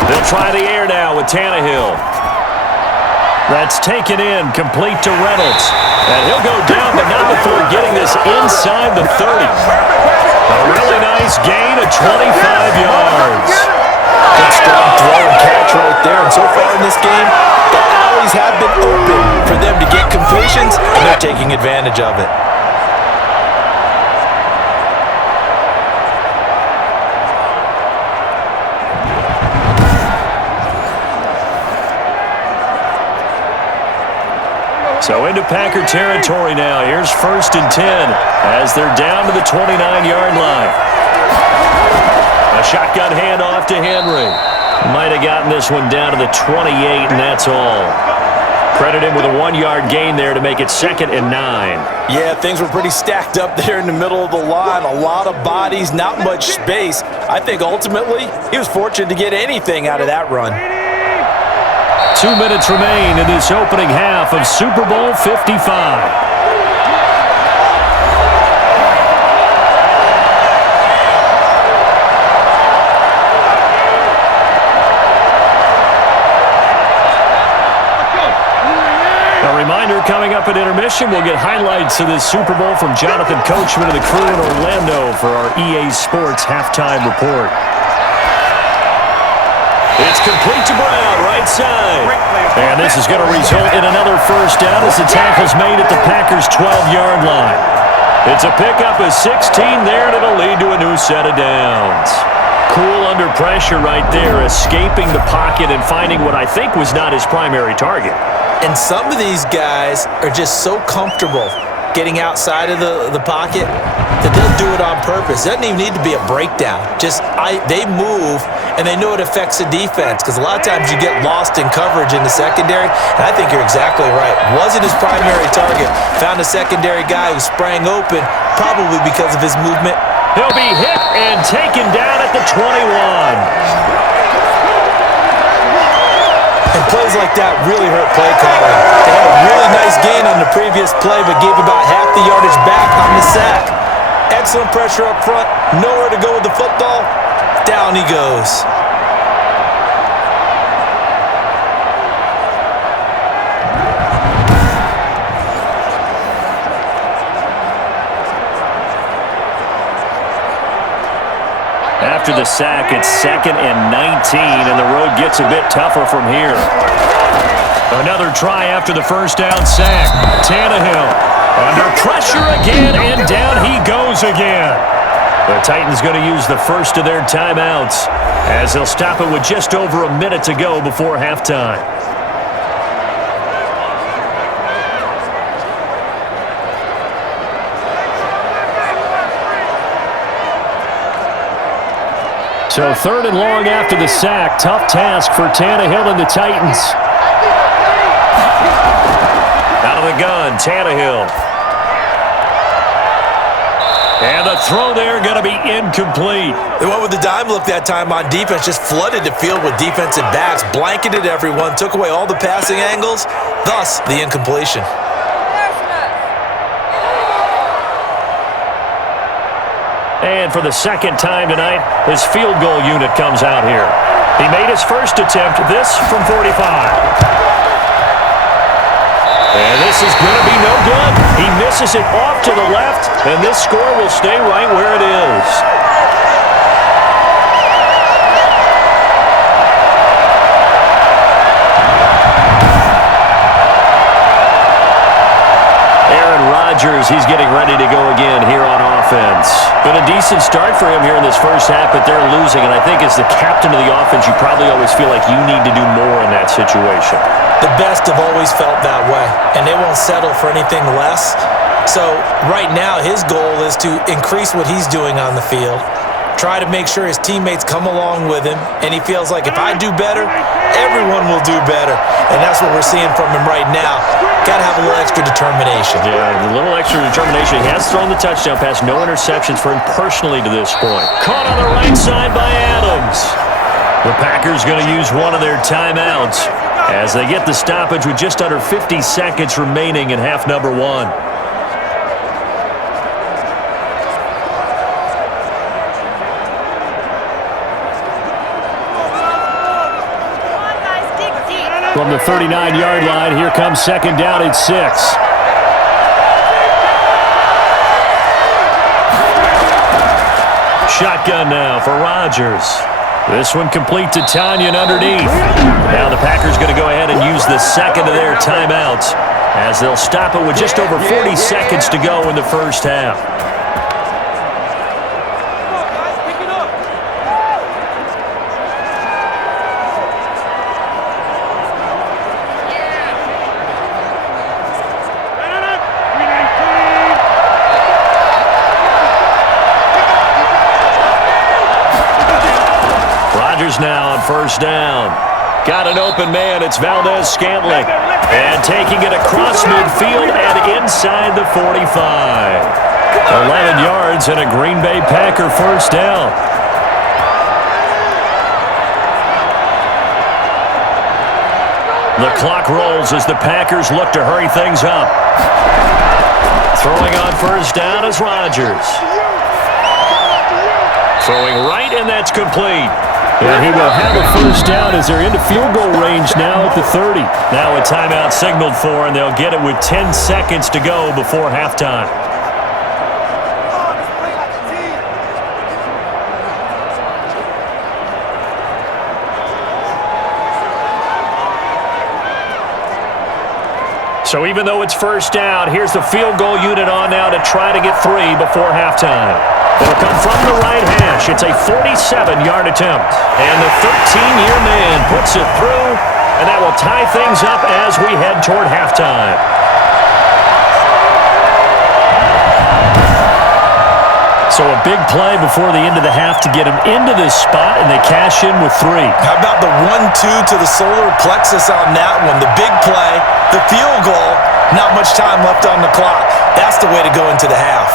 They'll try the air now with Tannehill. That's taken in, complete to Reynolds. And he'll go down, but not before getting this inside the 30. A really nice gain of 25 yards. Good strong throw and catch right there. And so far in this game, the alleys have been open for them to get completions, and they're taking advantage of it. So into Packer territory now. Here's 1st and 10 as they're down to the 29-yard line. A shotgun handoff to Henry. Might have gotten this one down to the 28, and that's all. Credit him with a 1-yard gain there to make it 2nd and 9. Yeah, things were pretty stacked up there in the middle of the line. A lot of bodies, not much space. I think ultimately he was fortunate to get anything out of that run. 2 minutes remain in this opening half of Super Bowl 55. A reminder, coming up at intermission, we'll get highlights of this Super Bowl from Jonathan Coachman and the crew in Orlando for our EA Sports halftime report. It's complete to Brown, right side. And this is going to result in another first down as the tackle's made at the Packers' 12-yard line. It's a pickup of 16 there, and it'll lead to a new set of downs. Cool under pressure right there, escaping the pocket and finding what I think was not his primary target. And some of these guys are just so comfortable getting outside of the pocket that they'll do it on purpose. It doesn't even need to be a breakdown. They move, and they know it affects the defense because a lot of times you get lost in coverage in the secondary, and I think you're exactly right. Wasn't his primary target. Found a secondary guy who sprang open, probably because of his movement. He'll be hit and taken down at the 21. And plays like that really hurt play calling. They had a really nice gain on the previous play, but gave about half the yardage back on the sack. Excellent pressure up front. Nowhere to go with the football. Down he goes. After the sack, it's 2nd and 19, and the road gets a bit tougher from here. Another try after the first down sack. Tannehill under pressure again, and down he goes again. The Titans going to use the first of their timeouts as they'll stop it with just over a minute to go before halftime. So 3rd and long after the sack. Tough task for Tannehill and the Titans. Out of the gun, Tannehill. And the throw there going to be incomplete. They went with the dime look that time on defense, just flooded the field with defensive backs, blanketed everyone, took away all the passing angles, thus the incompletion. And for the second time tonight, his field goal unit comes out here. He made his first attempt, this from 45. And this is going to be no good. He misses it off to the left, and this score will stay right where it is. He's getting ready to go again here on offense. Been a decent start for him here in this first half, but they're losing. And I think as the captain of the offense, you probably always feel like you need to do more in that situation. The best have always felt that way, and they won't settle for anything less. So right now, his goal is to increase what he's doing on the field, try to make sure his teammates come along with him, and he feels like if I do better, everyone will do better. And that's what we're seeing from him right now. Got to have a little extra determination. Yeah, a little extra determination. He has thrown the touchdown pass. No interceptions for him personally to this point. Caught on the right side by Adams. The Packers going to use one of their timeouts as they get the stoppage with just under 50 seconds remaining in half number 1. From the 39-yard line, here comes 2nd down and 6. Shotgun now for Rodgers. This one complete to Tanyan underneath. Now the Packers going to go ahead and use the second of their timeouts as they'll stop it with just over 40 seconds to go in the first half. Now on first down. Got an open man. It's Valdez-Scantling. And taking it across midfield and inside the 45. 11 yards and a Green Bay Packer first down. The clock rolls as the Packers look to hurry things up. Throwing on first down is Rodgers. Throwing right, and that's complete. And he will have a first down as they're into field goal range now at the 30. Now a timeout signaled for, and they'll get it with 10 seconds to go before halftime. So even though it's first down, here's the field goal unit on now to try to get 3 before halftime. It'll come from the right hash. It's a 47-yard attempt. And the 13-year man puts it through, and that will tie things up as we head toward halftime. So a big play before the end of the half to get him into this spot, and they cash in with 3. How about the 1-2 to the solar plexus on that one? The big play, the field goal, not much time left on the clock. That's the way to go into the half.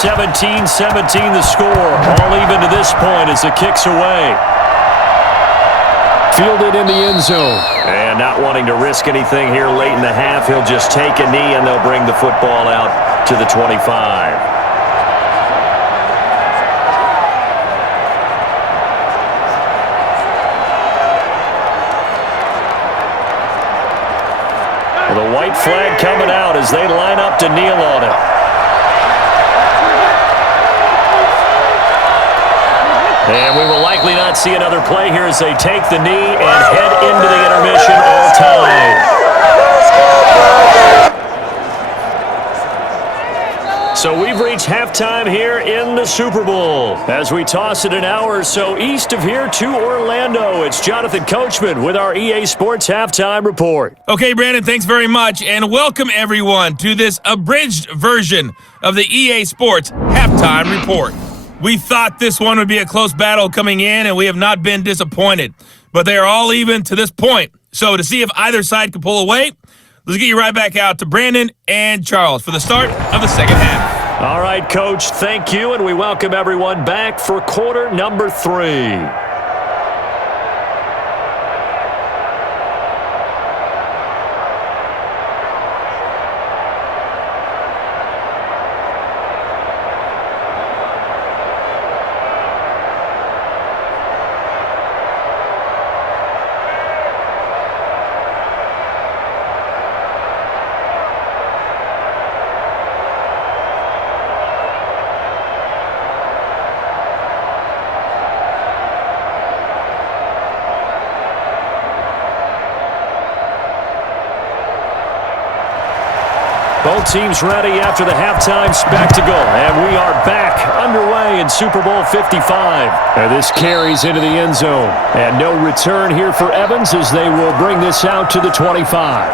(17-17) the score. All even to this point as the kick's away. Fielded in the end zone. And not wanting to risk anything here late in the half, he'll just take a knee and they'll bring the football out to the 25. Well, the white flag coming out as they line up to kneel on it. And we will likely not see another play here as they take the knee and head into the intermission all tied. So we've reached halftime here in the Super Bowl. As we toss it an hour or so east of here to Orlando, it's Jonathan Coachman with our EA Sports Halftime Report. Okay, Brandon, thanks very much, and welcome everyone to this abridged version of the EA Sports Halftime Report. We thought this one would be a close battle coming in, and we have not been disappointed. But they are all even to this point. So to see if either side can pull away, let's get you right back out to Brandon and Charles for the start of the second half. All right, Coach, thank you, and we welcome everyone back for quarter number 3. Both teams ready after the halftime spectacle, and we are back underway in Super Bowl 55. And this carries into the end zone, and no return here for Evans as they will bring this out to the 25.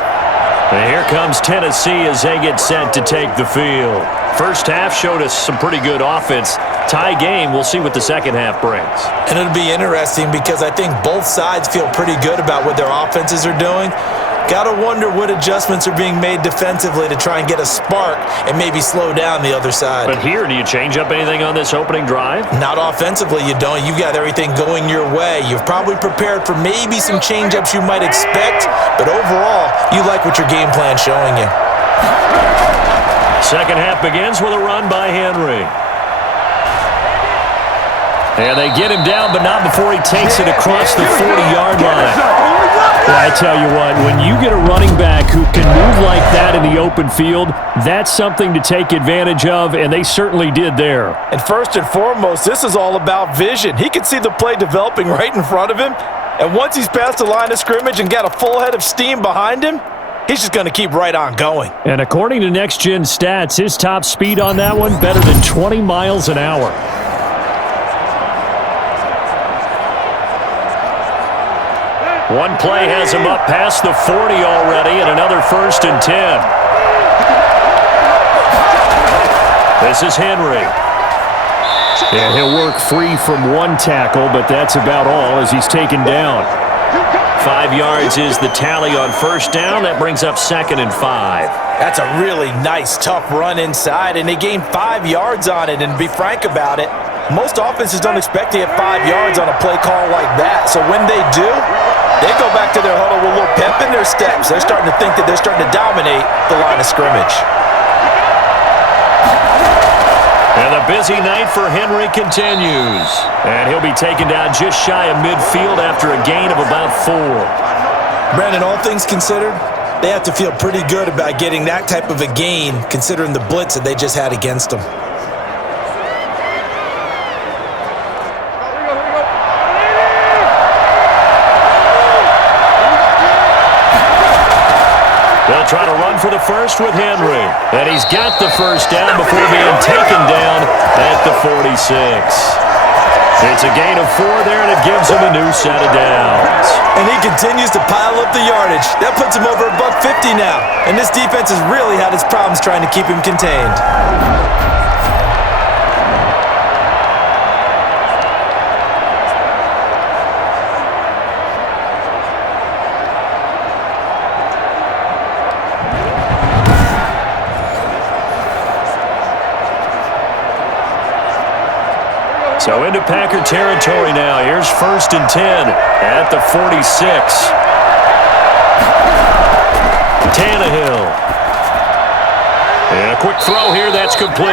And here comes Tennessee as they get set to take the field. First half showed us some pretty good offense. Tie game, we'll see what the second half brings. And it'll be interesting because I think both sides feel pretty good about what their offenses are doing. Got to wonder what adjustments are being made defensively to try and get a spark and maybe slow down the other side. But here, do you change up anything on this opening drive? Not offensively, you don't. You've got everything going your way. You've probably prepared for maybe some change-ups you might expect, but overall, you like what your game plan's showing you. Second half begins with a run by Henry. And they get him down, but not before he takes it across the 40-yard line. Well, I tell you what, when you get a running back who can move like that in the open field, that's something to take advantage of, and they certainly did there. And first and foremost, this is all about vision. He could see the play developing right in front of him, and once he's past the line of scrimmage and got a full head of steam behind him, he's just going to keep right on going. And according to Next Gen Stats, his top speed on that one, better than 20 miles an hour. One play has him up past the 40 already, and another 1st and 10. This is Henry. And he'll work free from one tackle, but that's about all as he's taken down. 5 yards is the tally on first down. That brings up 2nd and 5. That's a really nice, tough run inside, and they gained 5 yards on it. And to be frank about it, most offenses don't expect to get 5 yards on a play call like that. So when they do, they go back to their huddle with a little pep in their steps. They're starting to think that they're starting to dominate the line of scrimmage. And the busy night for Henry continues. And he'll be taken down just shy of midfield after a gain of about 4. Brandon, all things considered, they have to feel pretty good about getting that type of a gain considering the blitz that they just had against them. They'll try to run for the first with Henry. And he's got the first down before being taken down at the 46. It's a gain of 4 there, and it gives him a new set of downs. And he continues to pile up the yardage. That puts him over $150 now. And this defense has really had its problems trying to keep him contained. So into Packer territory now. Here's 1st and 10 at the 46. Tannehill. And a quick throw here. That's complete.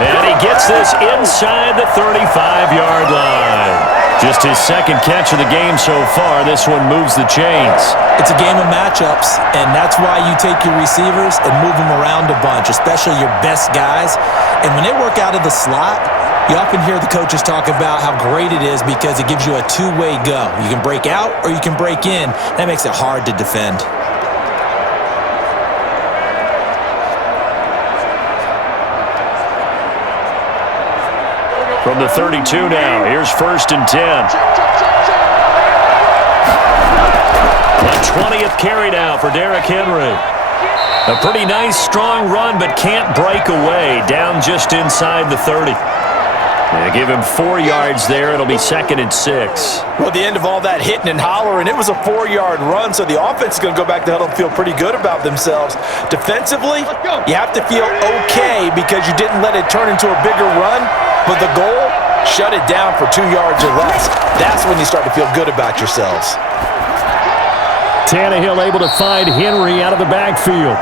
And he gets this inside the 35-yard line. Just his second catch of the game so far. This one moves the chains. It's a game of matchups, and that's why you take your receivers and move them around a bunch, especially your best guys. And when they work out of the slot, you often hear the coaches talk about how great it is because it gives you a two-way go. You can break out or you can break in. That makes it hard to defend. From the 32 now, here's 1st and 10. A 20th carry now for Derrick Henry. A pretty nice, strong run, but can't break away. Down just inside the 30. They give him 4 yards there. It'll be 2nd and 6. Well, the end of all that hitting and hollering, it was a 4-yard run, so the offense is going to go back to huddle and feel pretty good about themselves. Defensively, you have to feel okay because you didn't let it turn into a bigger run, but the goal, shut it down for 2 yards or less. That's when you start to feel good about yourselves. Tannehill able to find Henry out of the backfield.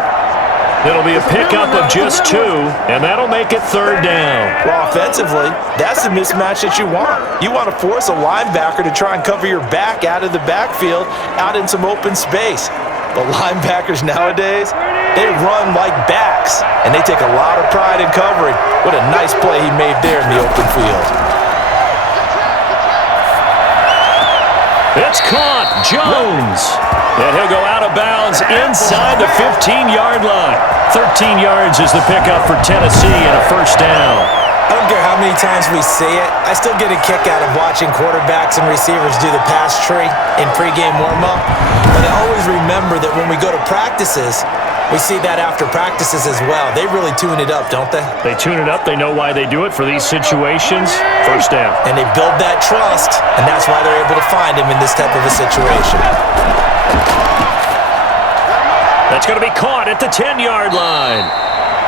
It'll be a pickup of just 2, and that'll make it 3rd down. Well, offensively, that's the mismatch that you want. You want to force a linebacker to try and cover your back out of the backfield, out in some open space. But linebackers nowadays, they run like backs, and they take a lot of pride in covering. What a nice play he made there in the open field. It's caught. Jones. And he'll go out of bounds inside the 15-yard line. 13 yards is the pickup for Tennessee and a 1st down. I don't care how many times we see it. I still get a kick out of watching quarterbacks and receivers do the pass tree in pregame warm-up. But I always remember that when we go to practices, we see that after practices as well. They really tune it up, don't they? They tune it up. They know why they do it for these situations. 1st down. And they build that trust, and that's why they're able to find him in this type of a situation. That's going to be caught at the 10-yard line.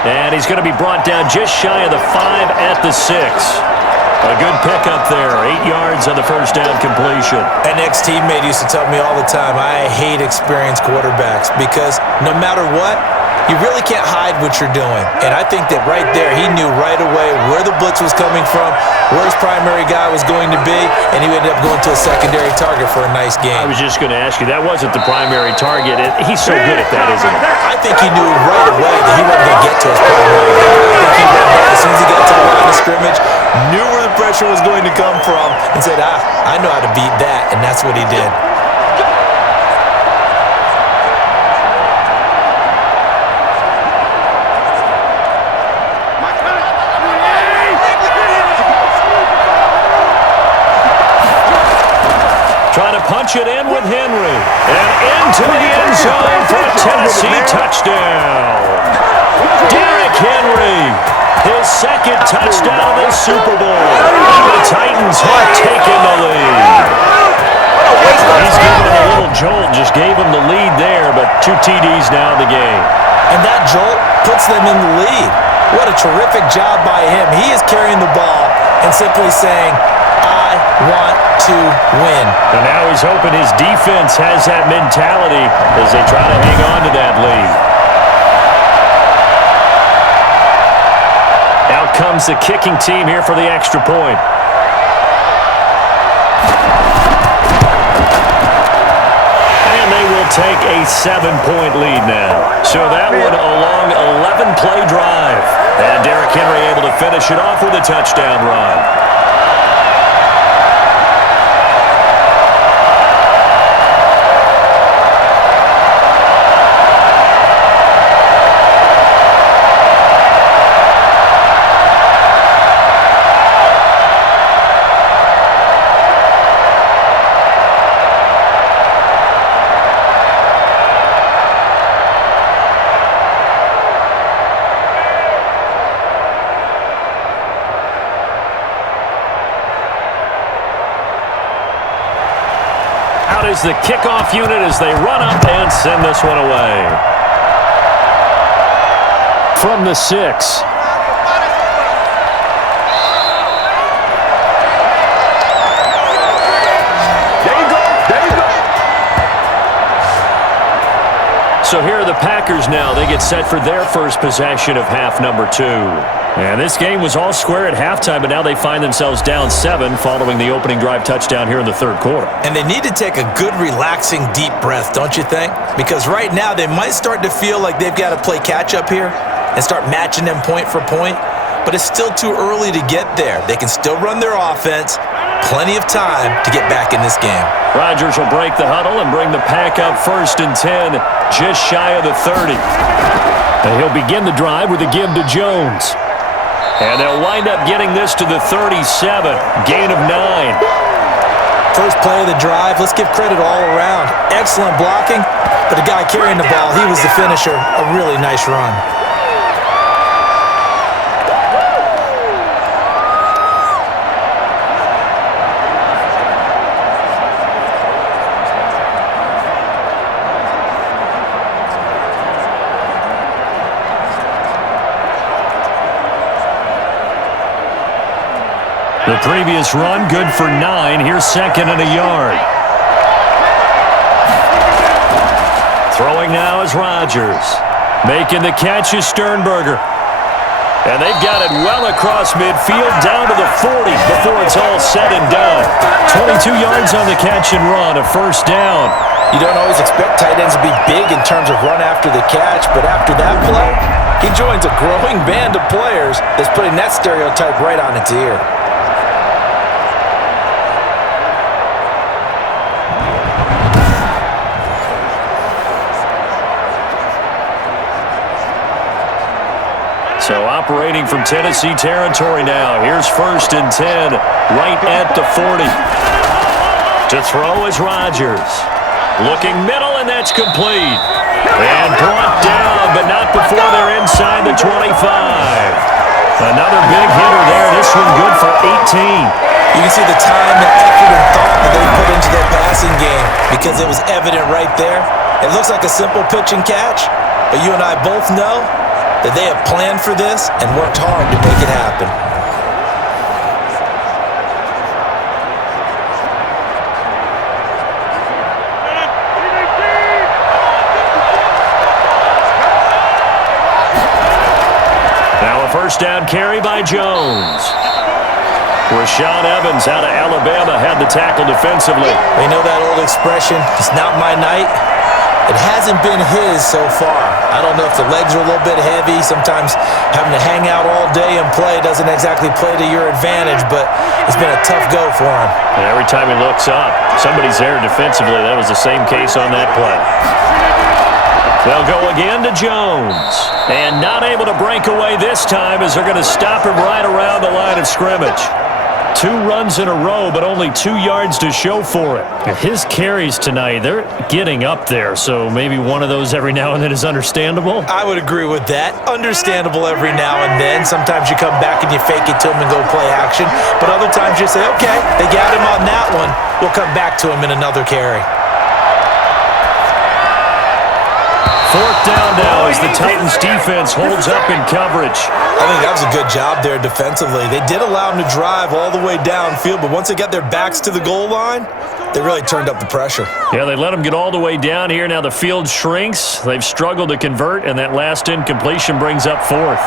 And he's going to be brought down just shy of the 5 at the 6. A good pickup there. 8 yards on the 1st down completion. An ex-teammate used to tell me all the time, I hate experienced quarterbacks because no matter what, you really can't hide what you're doing. And I think that right there, he knew right away where the blitz was coming from, where his primary guy was going to be, and he ended up going to a secondary target for a nice game. I was just going to ask you, that wasn't the primary target. He's so good at that, isn't he? I think he knew right away that he wasn't going to get to his primary guy. I think he went back as soon as he got to the line of scrimmage, knew where the pressure was going to come from, and said, I know how to beat that, and that's what he did. Trying to punch it in with Henry. And into the end zone for a Tennessee touchdown. Derrick Henry, his 2nd touchdown of the Super Bowl. The Titans have taken the lead. He's giving him a little jolt, just gave him the lead there, but 2 TDs now in the game. And that jolt puts them in the lead. What a terrific job by him. He is carrying the ball and simply saying, I want to win. And now he's hoping his defense has that mentality as they try to hang on to that lead. Out comes the kicking team here for the extra point. And they will take a 7-point lead now. So that one a long 11-play drive. And Derrick Henry able to finish it off with a touchdown run. is the kickoff unit as they run up and send this one away. From the 6. So here are the Packers now. They get set for their first possession of half number 2. And this game was all square at halftime, but now they find themselves down 7 following the opening drive touchdown here in the third quarter. And they need to take a good, relaxing, deep breath, don't you think? Because right now they might start to feel like they've got to play catch-up here and start matching them point for point. But it's still too early to get there. They can still run their offense. Plenty of time to get back in this game. Rodgers will break the huddle and bring the Pack up 1st and 10, just shy of the 30. And he'll begin the drive with a give to Jones. And they'll wind up getting this to the 37, gain of 9. First play of the drive, let's give credit all around. Excellent blocking, but the guy carrying the ball, he was the finisher. A really nice run. The previous run, good for 9. Here's 2nd and a yard. Throwing now is Rodgers. Making the catch is Sternberger. And they've got it well across midfield down to the 40 before it's all said and done. 22 yards on the catch and run, a first down. You don't always expect tight ends to be big in terms of run after the catch, but after that play, he joins a growing band of players that's putting that stereotype right on its ear. So operating from Tennessee territory now. Here's 1st and 10, right at the 40. To throw is Rodgers. Looking middle, and that's complete. And brought down, but not before they're inside the 25. Another big hitter there. This one good for 18. You can see the time, the effort, and thought that they put into their passing game because it was evident right there. It looks like a simple pitch and catch, but you and I both know that they have planned for this and worked hard to make it happen. Now a first down carry by Jones. Rashaan Evans out of Alabama had the tackle defensively. We know that old expression, it's not my night. It hasn't been his so far. I don't know if the legs are a little bit heavy. Sometimes having to hang out all day and play doesn't exactly play to your advantage, but it's been a tough go for him. And every time he looks up, somebody's there defensively. That was the same case on that play. They'll go again to Jones. And not able to break away this time as they're going to stop him right around the line of scrimmage. 2 runs in a row, but only 2 yards to show for it. His carries tonight, they're getting up there, so maybe one of those every now and then is understandable. I would agree with that. Understandable every now and then. Sometimes you come back and you fake it to him and go play action, but other times you say, okay, they got him on that one. We'll come back to him in another carry. 4th down now as the Titans defense holds up in coverage. I think that was a good job there defensively. They did allow him to drive all the way downfield, but once they got their backs to the goal line, they really turned up the pressure. Yeah, they let him get all the way down here. Now the field shrinks. They've struggled to convert, and that last incompletion brings up 4th.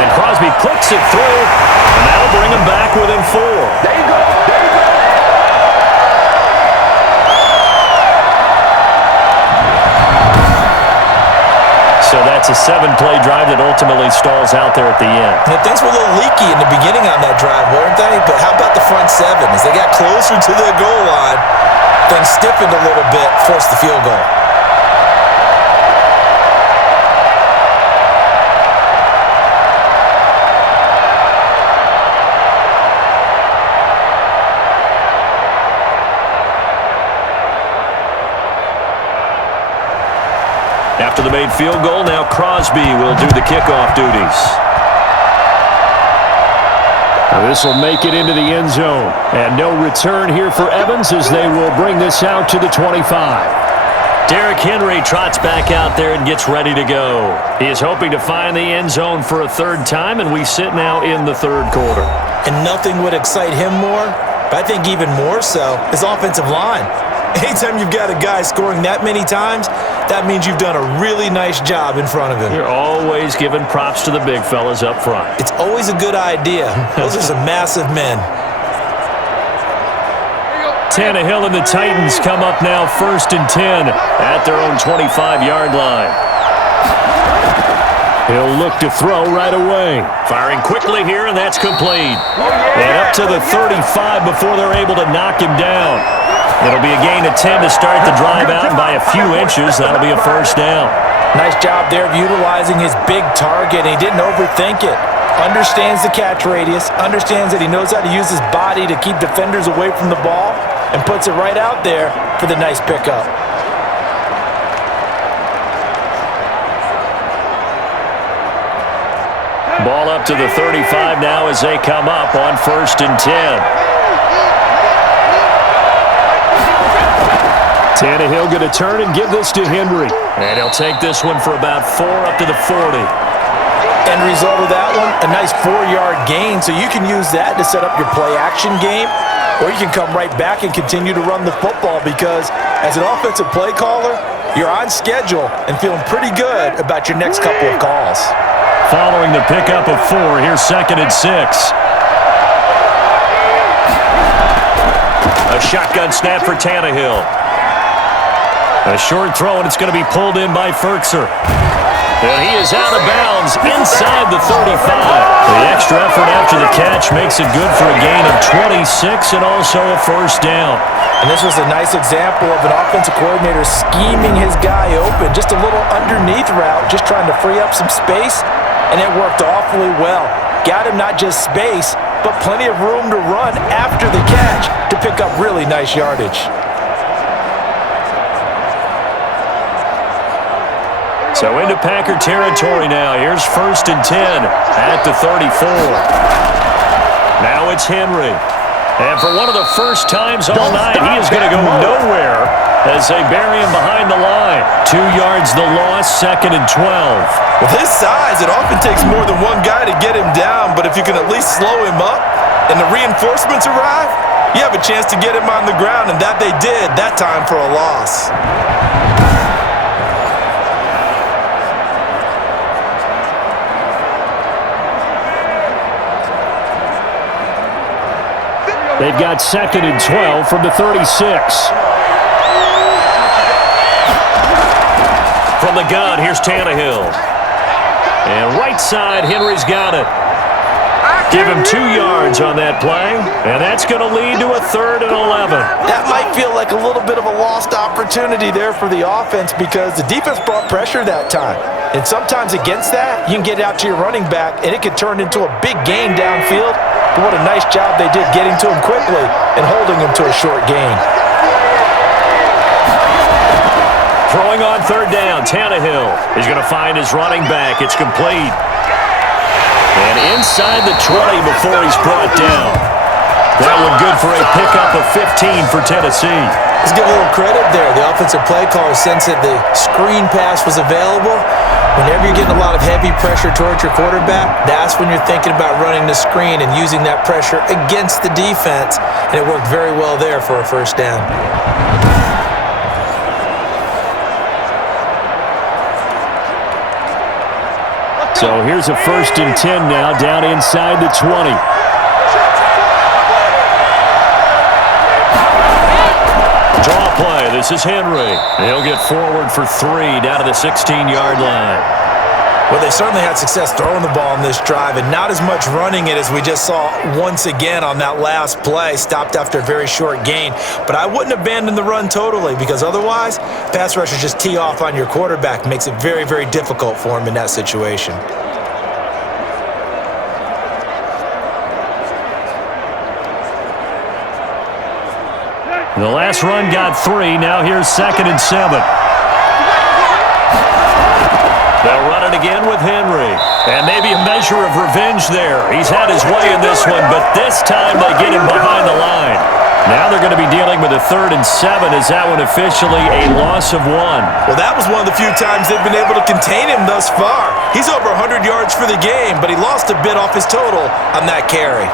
And Crosby clicks it through, and that'll bring him back within 4. There you go. So that's a 7-play drive that ultimately stalls out there at the end. And things were a little leaky in the beginning on that drive, weren't they? But how about the front 7? As they got closer to the goal line, things stiffened a little bit, forced the field goal. After the made field goal, now Crosby will do the kickoff duties. This will make it into the end zone. And no return here for Evans as they will bring this out to the 25. Derrick Henry trots back out there and gets ready to go. He is hoping to find the end zone for a third time, and we sit now in the third quarter. And nothing would excite him more, but I think even more so, his offensive line. Anytime you've got a guy scoring that many times, that means you've done a really nice job in front of him. You're always giving props to the big fellas up front. It's always a good idea. Those are some massive men. Tannehill and the Titans come up now 1st and 10 at their own 25-yard line. He'll look to throw right away. Firing quickly here, and that's complete. And up to the 35 before they're able to knock him down. It'll be a gain of 10 to start the drive out, and by a few inches, that'll be a first down. Nice job there of utilizing his big target. He didn't overthink it. Understands the catch radius, understands that he knows how to use his body to keep defenders away from the ball, and puts it right out there for the nice pickup. Ball up to the 35 now as they come up on 1st and 10. Tannehill going to turn and give this to Henry. And he'll take this one for about 4 up to the 40. End result of that one, a nice 4-yard gain, so you can use that to set up your play-action game, or you can come right back and continue to run the football because as an offensive play caller, you're on schedule and feeling pretty good about your next couple of calls. Following the pickup of 4, here's 2nd and 6. A shotgun snap for Tannehill. A short throw, and it's going to be pulled in by Ferkser. And he is out of bounds inside the 35. The extra effort after the catch makes it good for a gain of 26 and also a first down. And this was a nice example of an offensive coordinator scheming his guy open. Just a little underneath route, just trying to free up some space, and it worked awfully well. Got him not just space, but plenty of room to run after the catch to pick up really nice yardage. So into Packer territory now. Here's 1st and 10 at the 34. Now it's Henry. And for one of the first times all night, he is going to go nowhere as they bury him behind the line. 2 yards the loss, 2nd and 12. With his size, it often takes more than one guy to get him down, but if you can at least slow him up and the reinforcements arrive, you have a chance to get him on the ground, and that they did that time for a loss. They've got 2nd and 12 from the 36. From the gun, here's Tannehill. And right side, Henry's got it. Give him 2 yards on that play, and that's going to lead to a 3rd and 11. That might feel like a little bit of a lost opportunity there for the offense because the defense brought pressure that time. And sometimes against that, you can get out to your running back, and it could turn into a big gain downfield. But what a nice job they did getting to him quickly and holding him to a short gain. Throwing on 3rd down, Tannehill is going to find his running back. It's complete. And inside the 20 before he's brought down. That one good for a pickup of 15 for Tennessee. Let's give a little credit there. The offensive play caller sensed that the screen pass was available. Whenever you're getting a lot of heavy pressure towards your quarterback, that's when you're thinking about running the screen and using that pressure against the defense. And it worked very well there for a first down. So here's a 1st and 10 now down inside the 20. Draw play. This is Henry. He'll get forward for 3 down to the 16-yard line. Well, they certainly had success throwing the ball on this drive and not as much running it as we just saw once again on that last play. Stopped after a very short gain. But I wouldn't abandon the run totally because otherwise, pass rushers just tee off on your quarterback. Makes it very, very difficult for him in that situation. The last run got 3. Now here's 2nd and 7. They'll run it again with Henry. And maybe a measure of revenge there. He's had his way in this one, but this time they get him behind the line. Now they're going to be dealing with a 3rd and 7. Is that one officially a loss of 1? Well, that was one of the few times they've been able to contain him thus far. He's over 100 yards for the game, but he lost a bit off his total on that carry.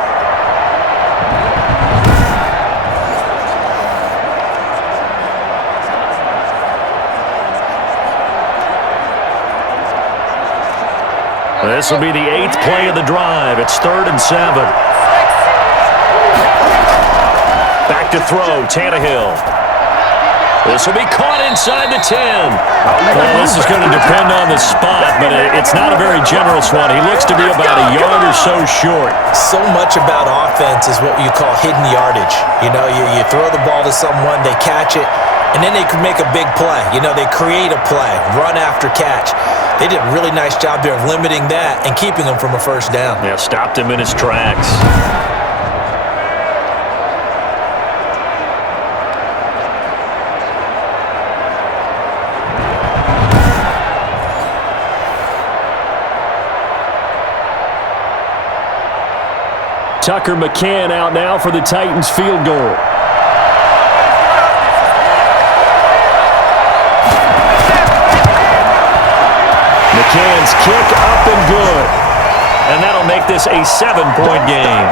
This will be the 8th play of the drive. It's 3rd and 7. Back to throw, Tannehill. This will be caught inside the 10. Well, this is going to depend on the spot, but it's not a very generous one. He looks to be about a yard or so short. So much about offense is what you call hidden yardage. You know, you throw the ball to someone, they catch it, and then they can make a big play. You know, they create a play, run after catch. They did a really nice job there of limiting that and keeping him from a first down. Yeah, stopped him in his tracks. Tucker McCann out now for the Titans field goal. McCann's kick up and good. And that'll make this a 7-point game.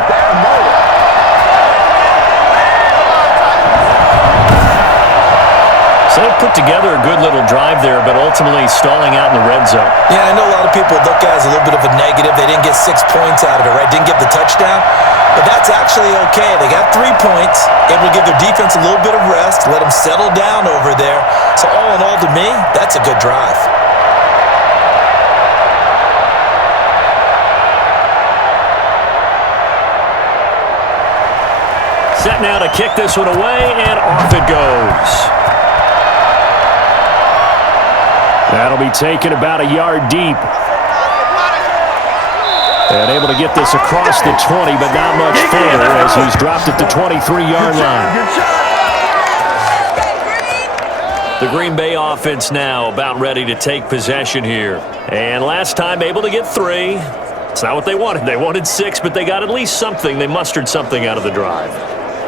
So they put together a good little drive there, but ultimately stalling out in the red zone. Yeah, I know a lot of people look at it as a little bit of a negative. They didn't get 6 points out of it, right? Didn't get the touchdown. But that's actually okay. They got 3 points, able to give their defense a little bit of rest, let them settle down over there. So all in all, to me, that's a good drive. Set now to kick this one away, and off it goes. That'll be taken about a yard deep. And able to get this across the 20, but not much further as he's dropped at the 23-yard line. The Green Bay offense now about ready to take possession here. And last time able to get 3. It's not what they wanted. They wanted 6, but they got at least something. They mustered something out of the drive.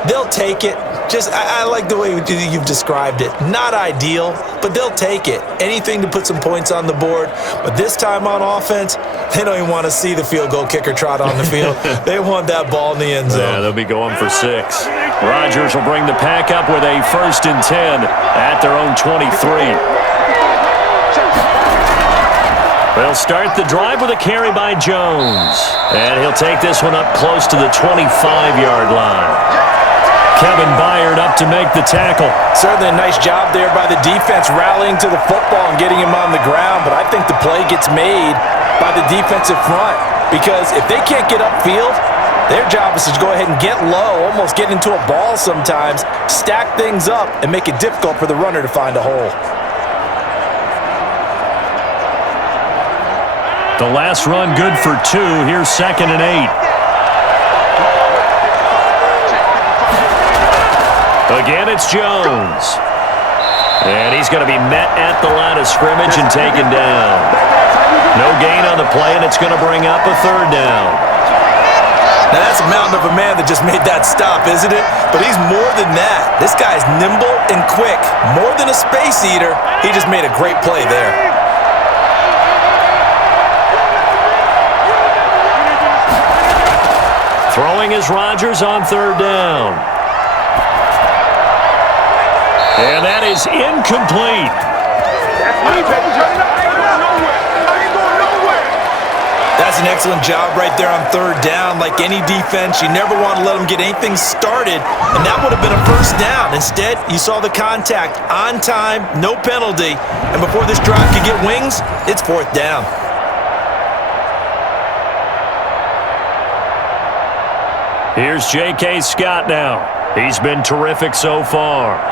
They'll take it. I like the way you've described it. Not ideal, but they'll take it. Anything to put some points on the board. But this time on offense, they don't even want to see the field goal kicker trot on the field. They want that ball in the end zone. Yeah, they'll be going for 6. Rodgers will bring the pack up with a 1st and 10 at their own 23. They'll start the drive with a carry by Jones. And he'll take this one up close to the 25-yard line. Kevin Byard up to make the tackle. Certainly a nice job there by the defense rallying to the football and getting him on the ground, but I think the play gets made by the defensive front because if they can't get upfield, their job is to go ahead and get low, almost get into a ball sometimes, stack things up, and make it difficult for the runner to find a hole. The last run good for 2. Here's 2nd and 8. Again, it's Jones. And he's going to be met at the line of scrimmage and taken down. No gain on the play, and it's going to bring up a 3rd down. Now, that's a mountain of a man that just made that stop, isn't it? But he's more than that. This guy's nimble and quick. More than a space eater, he just made a great play there. Throwing is Rodgers on 3rd down. And that is incomplete. That's an excellent job right there on 3rd down. Like any defense, you never want to let them get anything started, and that would have been a 1st down. Instead, you saw the contact on time, no penalty, and before this drive could get wings, it's 4th down. Here's J.K. Scott now. He's been terrific so far.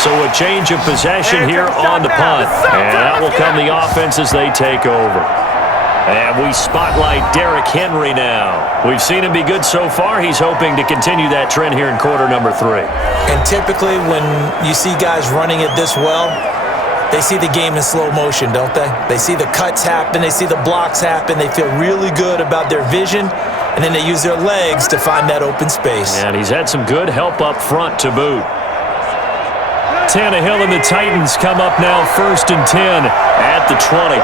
So a change of possession here on the punt. And that will come the offense as they take over. And we spotlight Derrick Henry now. We've seen him be good so far. He's hoping to continue that trend here in quarter number 3. And typically when you see guys running it this well, they see the game in slow motion, don't they? They see the cuts happen. They see the blocks happen. They feel really good about their vision. And then they use their legs to find that open space. And he's had some good help up front to boot. Tannehill and the Titans come up now 1st and 10 at the 20.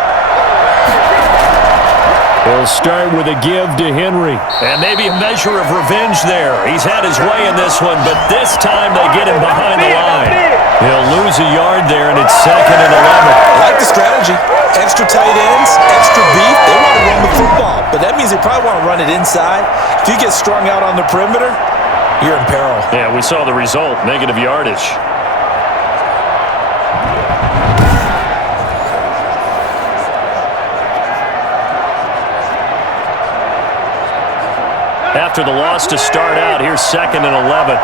He'll start with a give to Henry. And maybe a measure of revenge there. He's had his way in this one, but this time they get him behind the line. He'll lose a yard there, and it's 2nd and 11. I like the strategy. Extra tight ends, extra beef. They want to run the football, but that means they probably want to run it inside. If you get strung out on the perimeter, you're in peril. Yeah, we saw the result, negative yardage. After the loss to start out, here's 2nd and 11.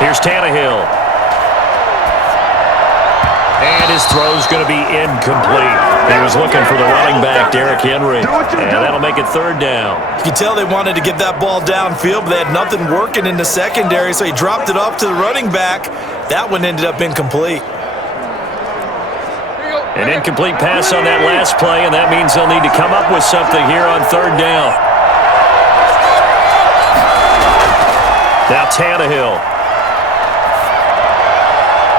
Here's Tannehill. And his throw's going to be incomplete. He was looking for the running back, Derrick Henry. And that'll make it 3rd down. You can tell they wanted to get that ball downfield, but they had nothing working in the secondary, so he dropped it off to the running back. That one ended up incomplete. An incomplete pass on that last play, and that means they'll need to come up with something here on 3rd down. Now Tannehill.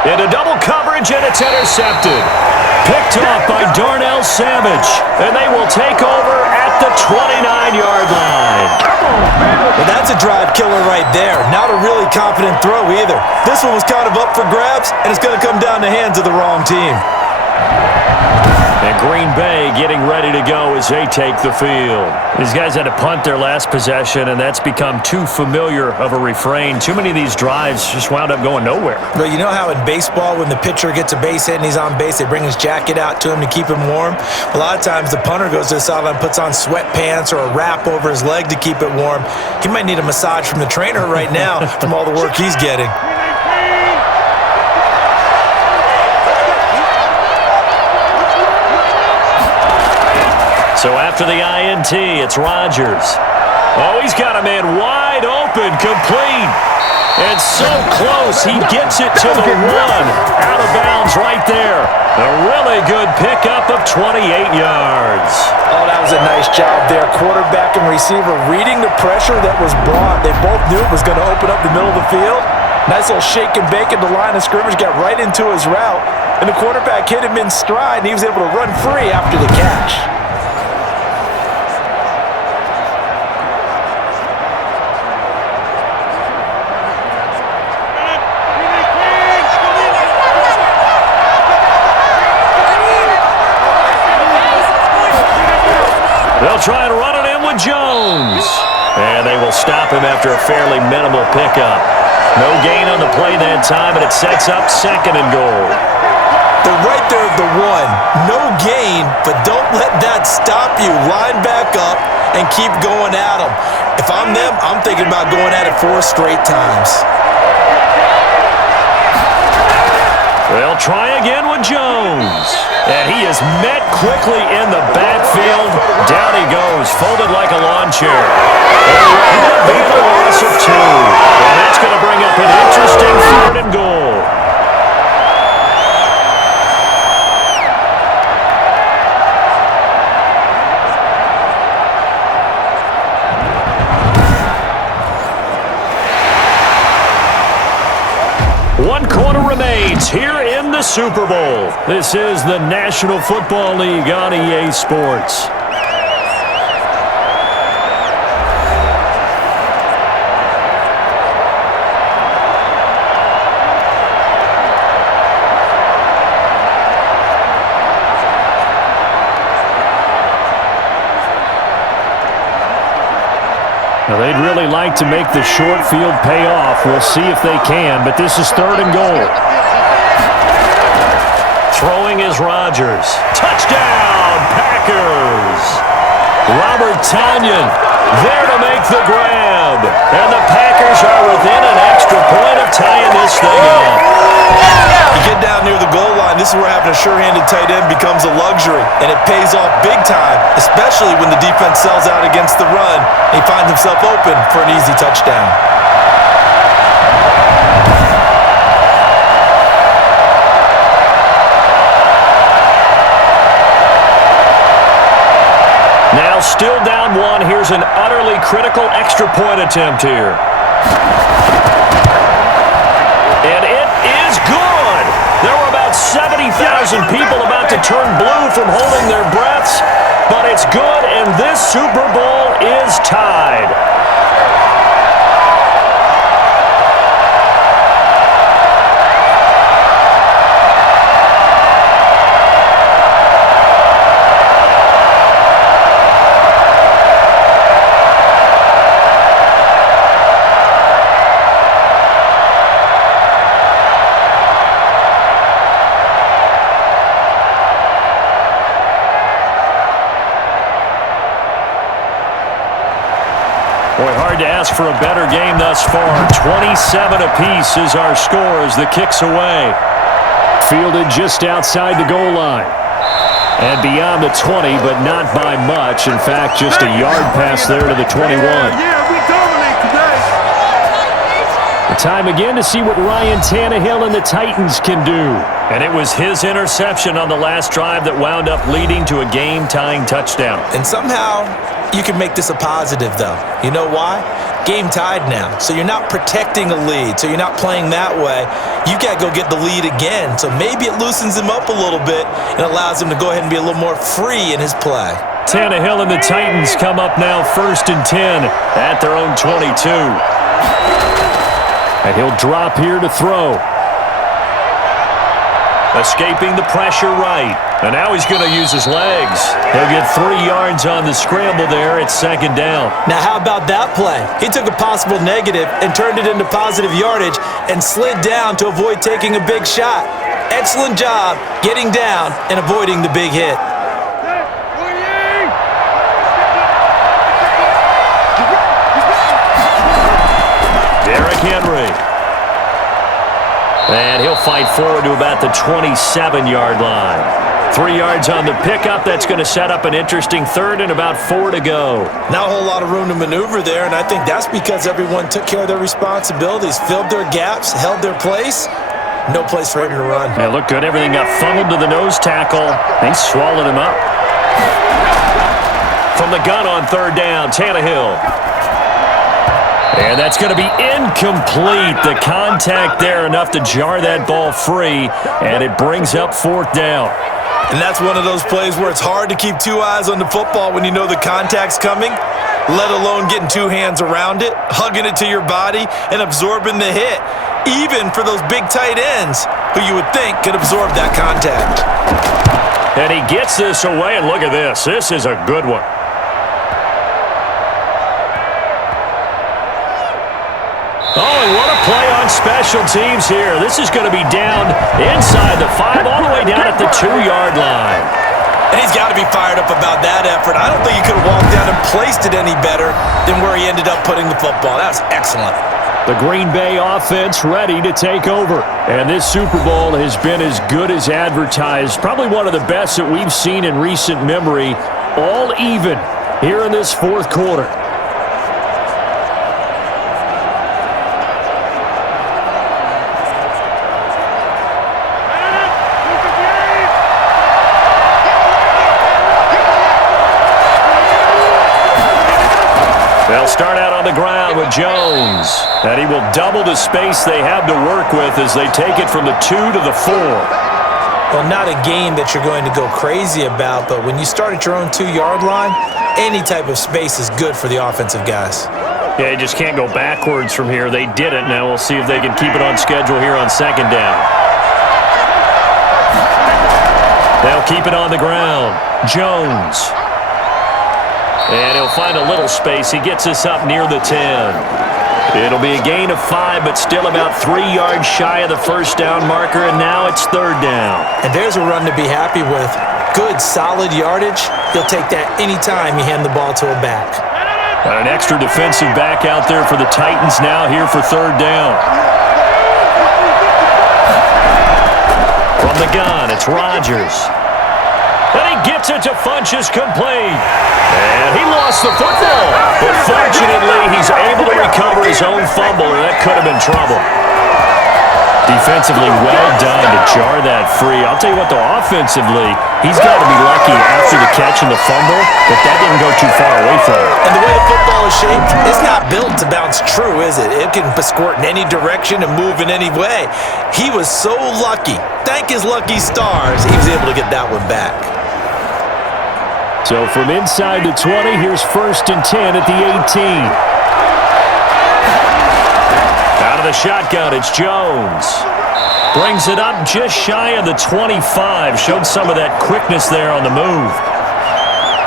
Into double coverage, and it's intercepted. Picked off by Darnell Savage, and they will take over at the 29-yard line. Well, that's a drive killer right there. Not a really confident throw either. This one was kind of up for grabs, and it's going to come down the hands of the wrong team. And Green Bay getting ready to go as they take the field. These guys had to punt their last possession, and that's become too familiar of a refrain. Too many of these drives just wound up going nowhere. But you know how in baseball, when the pitcher gets a base hit and he's on base, they bring his jacket out to him to keep him warm? A lot of times the punter goes to the sideline, puts on sweatpants or a wrap over his leg to keep it warm. He might need a massage from the trainer right now from all the work he's getting. So after the INT, it's Rodgers. Oh, he's got a man wide open, complete. And so close, he gets it to the 1. Out of bounds right there. A really good pickup of 28 yards. Oh, that was a nice job there. Quarterback and receiver reading the pressure that was brought. They both knew it was going to open up the middle of the field. Nice little shake and bake at the line of scrimmage, got right into his route. And the quarterback hit him in stride, and he was able to run free after the catch. They'll try and run it in with Jones. And they will stop him after a fairly minimal pickup. No gain on the play that time, and it sets up 2nd and goal. They're right there at the 1. No gain, but don't let that stop you. Line back up and keep going at them. If I'm them, I'm thinking about going at it 4 straight times. They'll try again with Jones. And he is met quickly in the backfield. Down he goes, folded like a lawn chair. And that'll be a loss of 2. And that's going to bring up an interesting 3rd and goal. One quarter remains here in the Super Bowl. This is the National Football League on EA Sports. Now, they'd really like to make the short field pay off. We'll see if they can, but this is 3rd and goal. Throwing is Rodgers. Touchdown, Packers! Robert Tonyan there to make the grab. And the Packers are within an extra point of tying this thing up. You get down near the goal line, this is where having a sure-handed tight end becomes a luxury, and it pays off big time, especially when the defense sells out against the run, and he finds himself open for an easy touchdown. Now still down one. Here's an utterly critical extra point attempt here. And it is good. There were about 70,000 people about to turn blue from holding their breaths, but it's good, and this Super Bowl is tied. Boy, hard to ask for a better game thus far. 27 apiece is our score as the kick's away. Fielded just outside the goal line. And beyond the 20, but not by much. In fact, just a yard pass there to the 21. Yeah, we dominate today. The time again to see what Ryan Tannehill and the Titans can do. And it was his interception on the last drive that wound up leading to a game-tying touchdown. And somehow you can make this a positive, though. You know why? Game tied now. So you're not protecting a lead. So you're not playing that way. You got to go get the lead again. So maybe it loosens him up a little bit and allows him to go ahead and be a little more free in his play. Tannehill and the Titans come up now 1st and 10 at their own 22. And he'll drop here to throw. Escaping the pressure right. And now he's going to use his legs. He'll get 3 yards on the scramble there. It's 2nd down. Now, how about that play? He took a possible negative and turned it into positive yardage and slid down to avoid taking a big shot. Excellent job getting down and avoiding the big hit. Derrick Henry. And he'll fight forward to about the 27-yard line. 3 yards on the pickup. That's going to set up an interesting 3rd and about 4 to go. Not a whole lot of room to maneuver there, and I think that's because everyone took care of their responsibilities, filled their gaps, held their place. No place for him to run. Yeah, looked good. Everything got funneled to the nose tackle. They swallowed him up. From the gun on 3rd down, Tannehill. And that's going to be incomplete. The contact there enough to jar that ball free, and it brings up 4th down. And that's one of those plays where it's hard to keep 2 eyes on the football when you know the contact's coming, let alone getting 2 hands around it, hugging it to your body, and absorbing the hit, even for those big tight ends who you would think could absorb that contact. And he gets this away, and look at this. This is a good one. Oh, and what a play on special teams here. This is going to be down inside the 5, all the way down at the 2-yard line. And he's got to be fired up about that effort. I don't think he could have walked down and placed it any better than where he ended up putting the football. That was excellent. The Green Bay offense ready to take over. And this Super Bowl has been as good as advertised. Probably one of the best that we've seen in recent memory. All even here in this 4th quarter. They'll start out on the ground with Jones. And he will double the space they have to work with as they take it from the 2 to the 4. Well, not a game that you're going to go crazy about, but when you start at your own 2-yard line, any type of space is good for the offensive guys. Yeah, you just can't go backwards from here. They did it. Now we'll see if they can keep it on schedule here on 2nd down. They'll keep it on the ground. Jones. And he'll find a little space. He gets us up near the 10. It'll be a gain of 5, but still about 3 yards shy of the 1st down marker, and now it's 3rd down. And there's a run to be happy with. Good, solid yardage. He'll take that anytime you hand the ball to a back. Got an extra defensive back out there for the Titans now here for 3rd down. From the gun, it's Rodgers. And he gets it to Funchess complete. And he lost the football. But fortunately, he's able to recover his own fumble, or that could have been trouble. Defensively, well done to jar that free. I'll tell you what, though, offensively, he's got to be lucky after the catch and the fumble that didn't go too far away from him. And the way the football is shaped, it's not built to bounce true, is it? It can squirt in any direction and move in any way. He was so lucky. Thank his lucky stars, he was able to get that one back. So from inside the 20, here's 1st and 10 at the 18. Out of the shotgun, it's Jones. Brings it up just shy of the 25. Showed some of that quickness there on the move.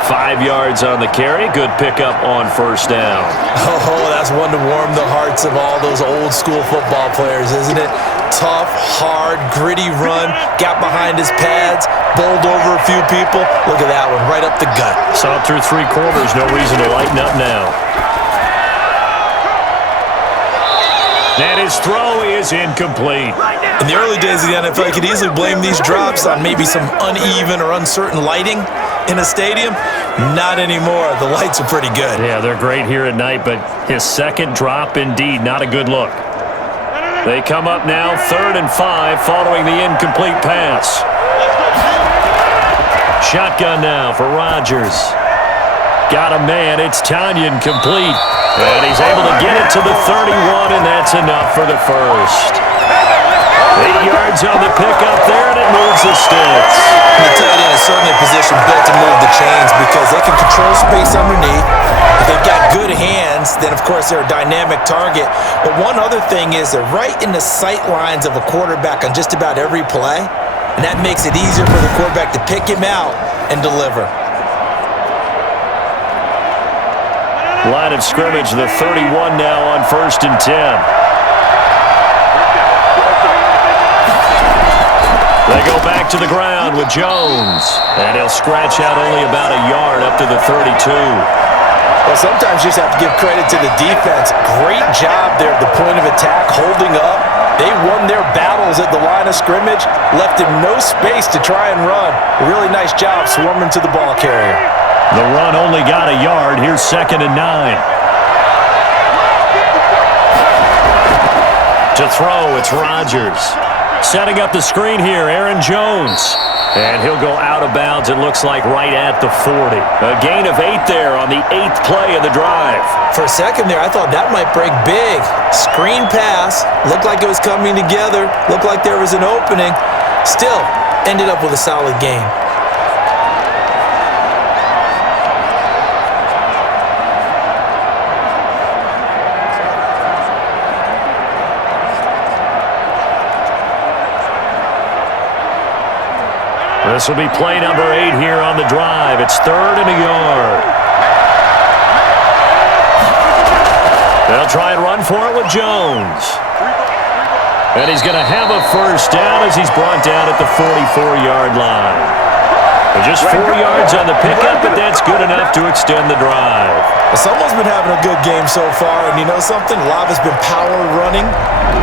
5 yards on the carry. Good pickup on 1st down. Oh, that's one to warm the hearts of all those old school football players, isn't it? Tough, hard, gritty run. Got behind his pads. Bowled over a few people. Look at that one, right up the gut. Saw it through 3 quarters. No reason to lighten up now. And his throw is incomplete. In the early days of the NFL, you could easily blame these drops on maybe some uneven or uncertain lighting in a stadium. Not anymore. The lights are pretty good. Yeah, they're great here at night, but his second drop, indeed, not a good look. They come up now, 3rd and 5, following the incomplete pass. Shotgun now for Rodgers. Got a man. It's Tanyan complete. And he's able to get it to the 31, and that's enough for the first. 8 yards on the pickup there, and it moves the sticks. The tight end is certainly a position built to move the chains because they can control space underneath. If they've got good hands, then, of course, they're a dynamic target. But one other thing is they're right in the sight lines of a quarterback on just about every play, and that makes it easier for the quarterback to pick him out and deliver. Line of scrimmage, the 31 now on 1st and 10. They go back to the ground with Jones. And he'll scratch out only about a yard up to the 32. Well, sometimes you just have to give credit to the defense. Great job there at the point of attack, holding up. They won their battles at the line of scrimmage, left him no space to try and run. A really nice job swarming to the ball carrier. The run only got a yard. Here's 2nd and 9. To throw, it's Rodgers. Setting up the screen here, Aaron Jones. And he'll go out of bounds, it looks like, right at the 40. A gain of 8 there on the 8th play of the drive. For a second there, I thought that might break big. Screen pass. Looked like it was coming together. Looked like there was an opening. Still, ended up with a solid gain. This will be play number 8 here on the drive. It's 3rd and a yard. They'll try and run for it with Jones. And he's going to have a 1st down as he's brought down at the 44-yard line. Just 4 yards on the pickup, but that's good enough to extend the drive. Well, someone's been having a good game so far, and you know something? A lot has been power running.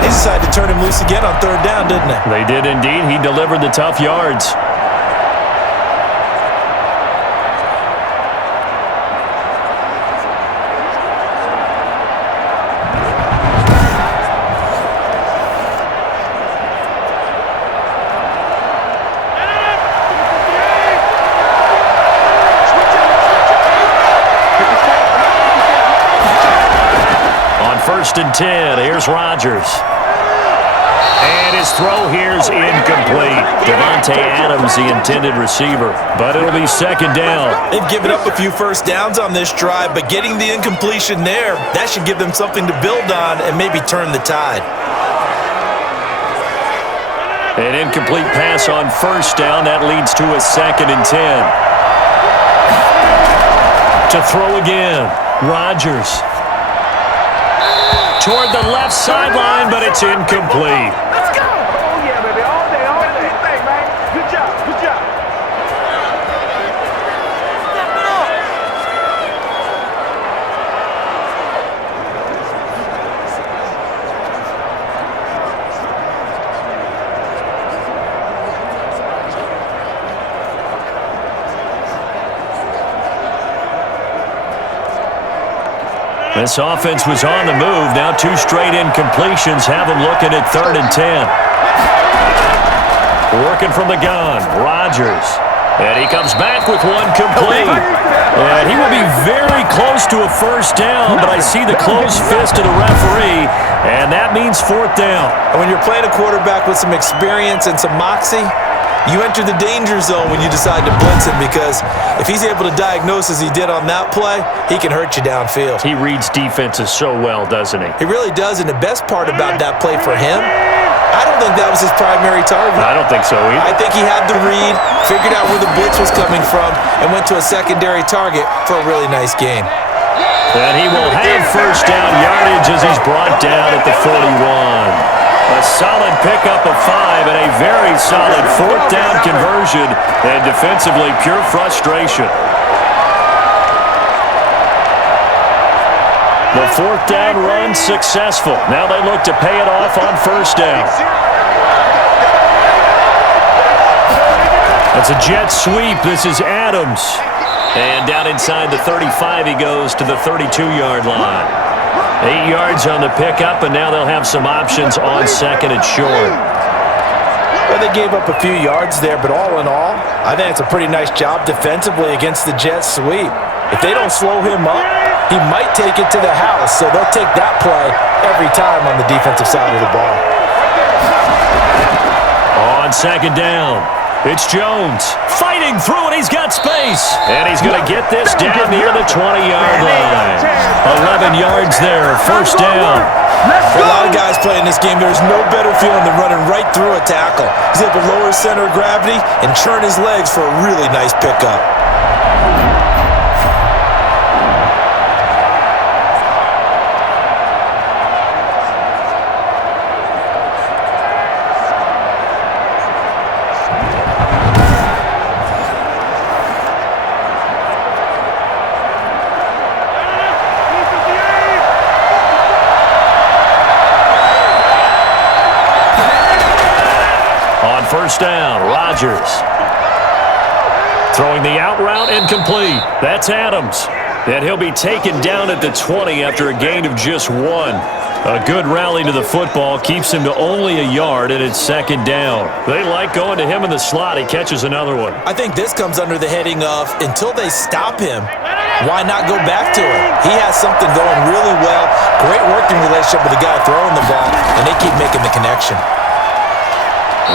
They decided to turn him loose again on 3rd down, didn't they? They did indeed. He delivered the tough yards. And 10. Here's Rodgers. And his throw here's incomplete. Devontae Adams, the intended receiver. But it'll be 2nd down. They've given up a few 1st downs on this drive, but getting the incompletion there, that should give them something to build on and maybe turn the tide. An incomplete pass on 1st down. That leads to a 2nd and 10. To throw again. Rodgers. Toward the left sideline, but it's incomplete. Let's go! Oh, yeah, baby. All day, all day. Hey, man. Good job, good job. Step it up. This offense was on the move. Now 2 straight incompletions have them looking at 3rd and 10. Working from the gun, Rodgers. And he comes back with one complete. And he will be very close to a first down, but I see the closed fist of the referee, and that means 4th down. And when you're playing a quarterback with some experience and some moxie, you enter the danger zone when you decide to blitz him, because if he's able to diagnose as he did on that play, he can hurt you downfield. He reads defenses so well, doesn't he? He really does, and the best part about that play for him, I don't think that was his primary target. I don't think so either. I think he had the read, figured out where the blitz was coming from, and went to a secondary target for a really nice gain. And he will have first down yardage as he's brought down at the 41. A solid pickup of 5 and a very solid 4th down conversion, and defensively pure frustration. The 4th down run successful. Now they look to pay it off on first down. That's a jet sweep. This is Adams. And down inside the 35 he goes to the 32-yard line. 8 yards on the pickup, and now they'll have some options on 2nd and short. Well, they gave up a few yards there, but all in all, I think it's a pretty nice job defensively against the jet sweep. If they don't slow him up, he might take it to the house, so they'll take that play every time on the defensive side of the ball. On 2nd down, it's Jones fighting through, and he's got space. And he's going to get this down near the 20-yard line. 11 yards there, first down. For a lot of guys playing this game, there's no better feeling than running right through a tackle. He's able to lower his center of gravity and churn his legs for a really nice pickup. First down, Rodgers. Throwing the out route incomplete. That's Adams. And he'll be taken down at the 20 after a gain of just 1. A good rally to the football keeps him to only a yard, and it's 2nd down. They like going to him in the slot. He catches another one. I think this comes under the heading of, until they stop him, why not go back to him? He has something going really well. Great working relationship with the guy throwing the ball, and they keep making the connection.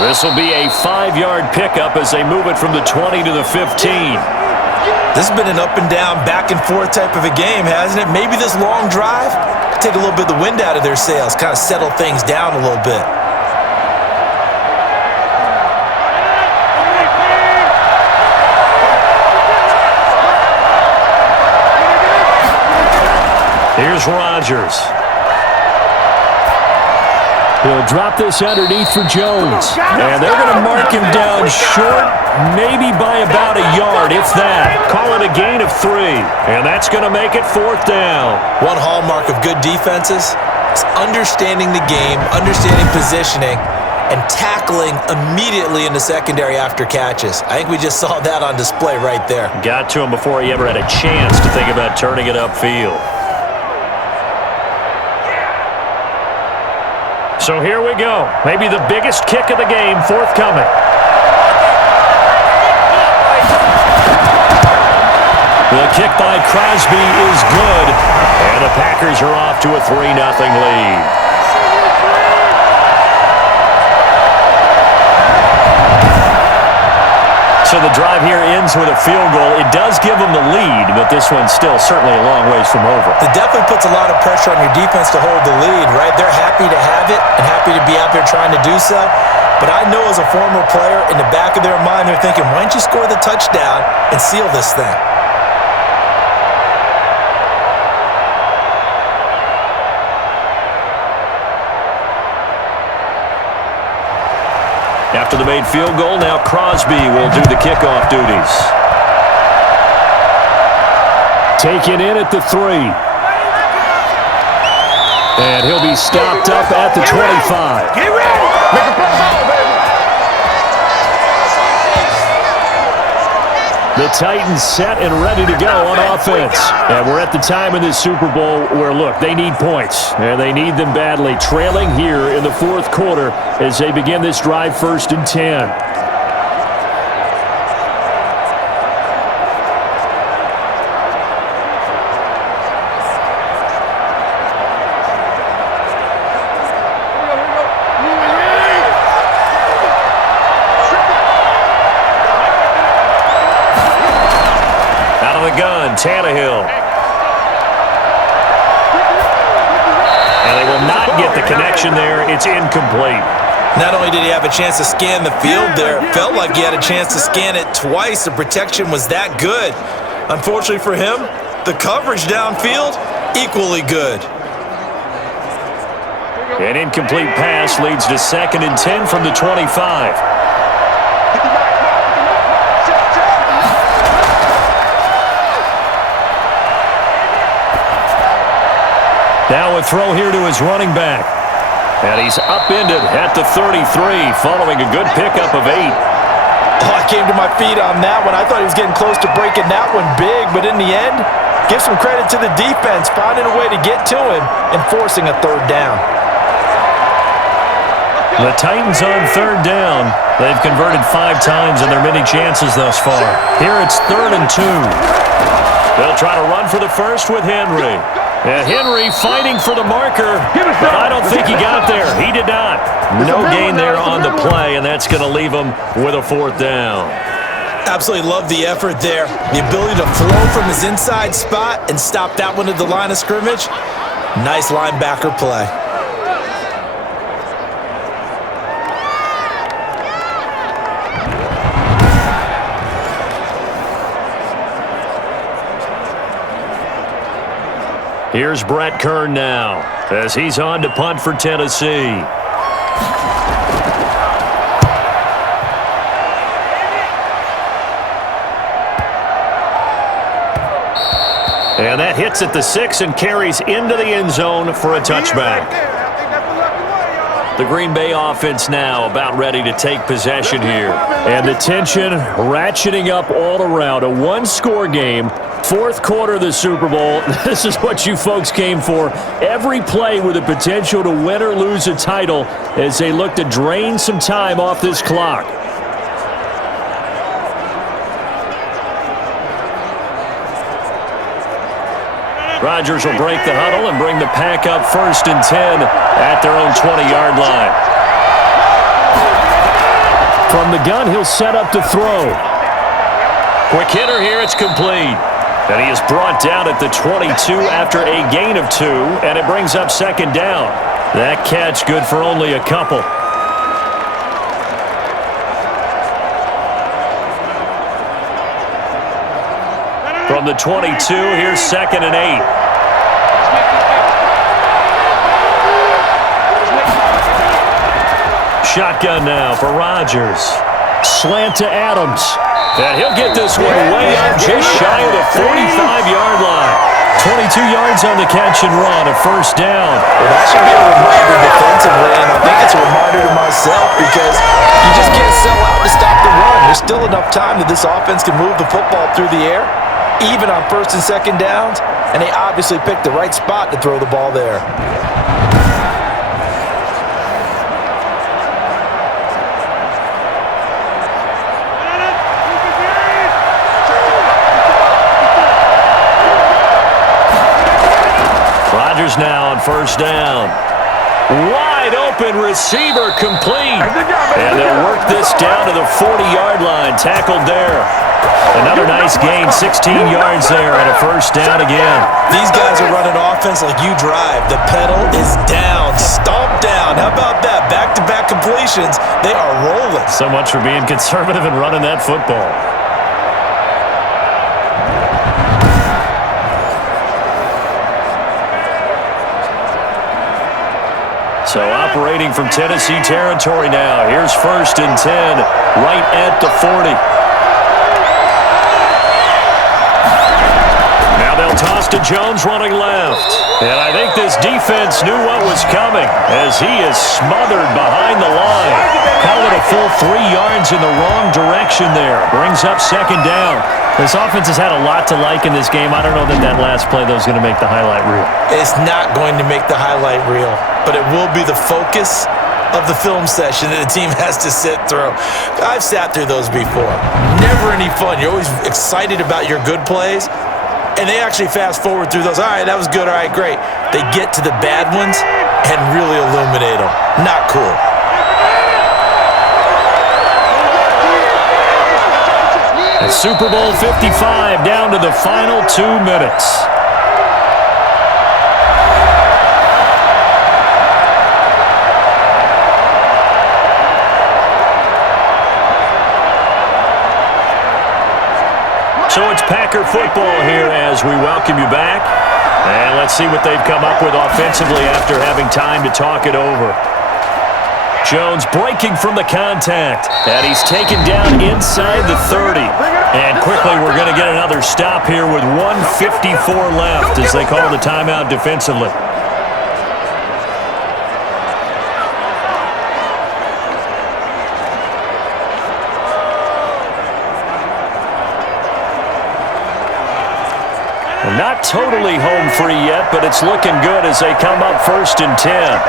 This will be a 5-yard pickup as they move it from the 20 to the 15. This has been an up and down, back and forth type of a game, hasn't it? Maybe this long drive take a little bit of the wind out of their sails, kind of settle things down a little bit. Here's Rodgers. He'll drop this underneath for Jones. And they're going to mark him down short, maybe by about a yard, if that. Call it a gain of 3. And that's going to make it 4th down. One hallmark of good defenses is understanding the game, understanding positioning, and tackling immediately in the secondary after catches. I think we just saw that on display right there. Got to him before he ever had a chance to think about turning it upfield. So here we go. Maybe the biggest kick of the game forthcoming. The kick by Crosby is good, and the Packers are off to a 3-0 lead. So the drive here ends with a field goal. It does give them the lead, but this one's still certainly a long ways from over. It definitely puts a lot of pressure on your defense to hold the lead, right? They're happy to have it and happy to be out there trying to do so. But I know as a former player, in the back of their mind, they're thinking, why don't you score the touchdown and seal this thing? After the made field goal, now Crosby will do the kickoff duties. Taken in at the 3. And he'll be stopped up at the 25. Get ready! Make a play ball, baby! The Titans set and ready to go on offense. And we're at the time in this Super Bowl where, look, they need points. And they need them badly. Trailing here in the fourth quarter as they begin this drive 1st and 10. Tannehill. And they will not get the connection there. It's incomplete. Not only did he have a chance to scan the field there, it felt like he had a chance to scan it twice. The protection was that good. Unfortunately for him, the coverage downfield, equally good. An incomplete pass leads to 2nd and 10 from the 25. Now a throw here to his running back. And he's upended at the 33 following a good pickup of 8. Oh, I came to my feet on that one. I thought he was getting close to breaking that one big, but in the end, give some credit to the defense, finding a way to get to him and forcing a 3rd down. The Titans on 3rd down. They've converted 5 times in their many chances thus far. Here it's 3rd and 2. They'll try to run for the first with Henry. And Henry fighting for the marker, but I don't think he got there. He did not. No gain there on the play, and that's going to leave him with a 4th down. Absolutely love the effort there. The ability to flow from his inside spot and stop that one at the line of scrimmage. Nice linebacker play. Here's Brett Kern now as he's on to punt for Tennessee. And that hits at the 6 and carries into the end zone for a touchback. The Green Bay offense now about ready to take possession here. And the tension ratcheting up all around. A 1-score game. 4th quarter of the Super Bowl. This is what you folks came for. Every play with the potential to win or lose a title as they look to drain some time off this clock. Rodgers will break the huddle and bring the pack up 1st and 10 at their own 20-yard line. From the gun, he'll set up to throw. Quick hitter here, it's complete. And he is brought down at the 22 after a gain of 2, and it brings up 2nd down. That catch good for only a couple. From the 22, here's 2nd and 8. Shotgun now for Rodgers. Slant to Adams. And he'll get this one way up just shy of the 45-yard line. 22 yards on the catch and run, a 1st down. Well, that should be a reminder defensively, and I think it's a reminder to myself because you just can't sell out to stop the run. There's still enough time that this offense can move the football through the air, even on 1st and 2nd downs, and they obviously picked the right spot to throw the ball there. Now on 1st down. Wide open receiver complete. And they'll work this down to the 40-yard line. Tackled there. Another nice gain, 16 yards there and a 1st down again. These guys are running offense like you drive. The pedal is down, stomp down. How about that? Back-to-back completions. They are rolling. So much for being conservative and running that football. So operating from Tennessee territory now. Here's 1st and 10, right at the 40. Now they'll toss to Jones running left. And I think this defense knew what was coming as he is smothered behind the line. Call it a full 3 yards in the wrong direction there. Brings up 2nd down. This offense has had a lot to like in this game. I don't know that last play, though, is going to make the highlight reel. It's not going to make the highlight reel, but it will be the focus of the film session that the team has to sit through. I've sat through those before. Never any fun. You're always excited about your good plays, and they actually fast forward through those. All right, that was good. All right, great. They get to the bad ones and really illuminate them. Not cool. And Super Bowl 55 down to the final 2 minutes. So it's Packer football here as we welcome you back. And let's see what they've come up with offensively after having time to talk it over. Jones breaking from the contact, and he's taken down inside the 30. And quickly we're going to get another stop here with 1:54 left as they call the timeout defensively. Not totally home free yet, but it's looking good as they come up 1st and 10.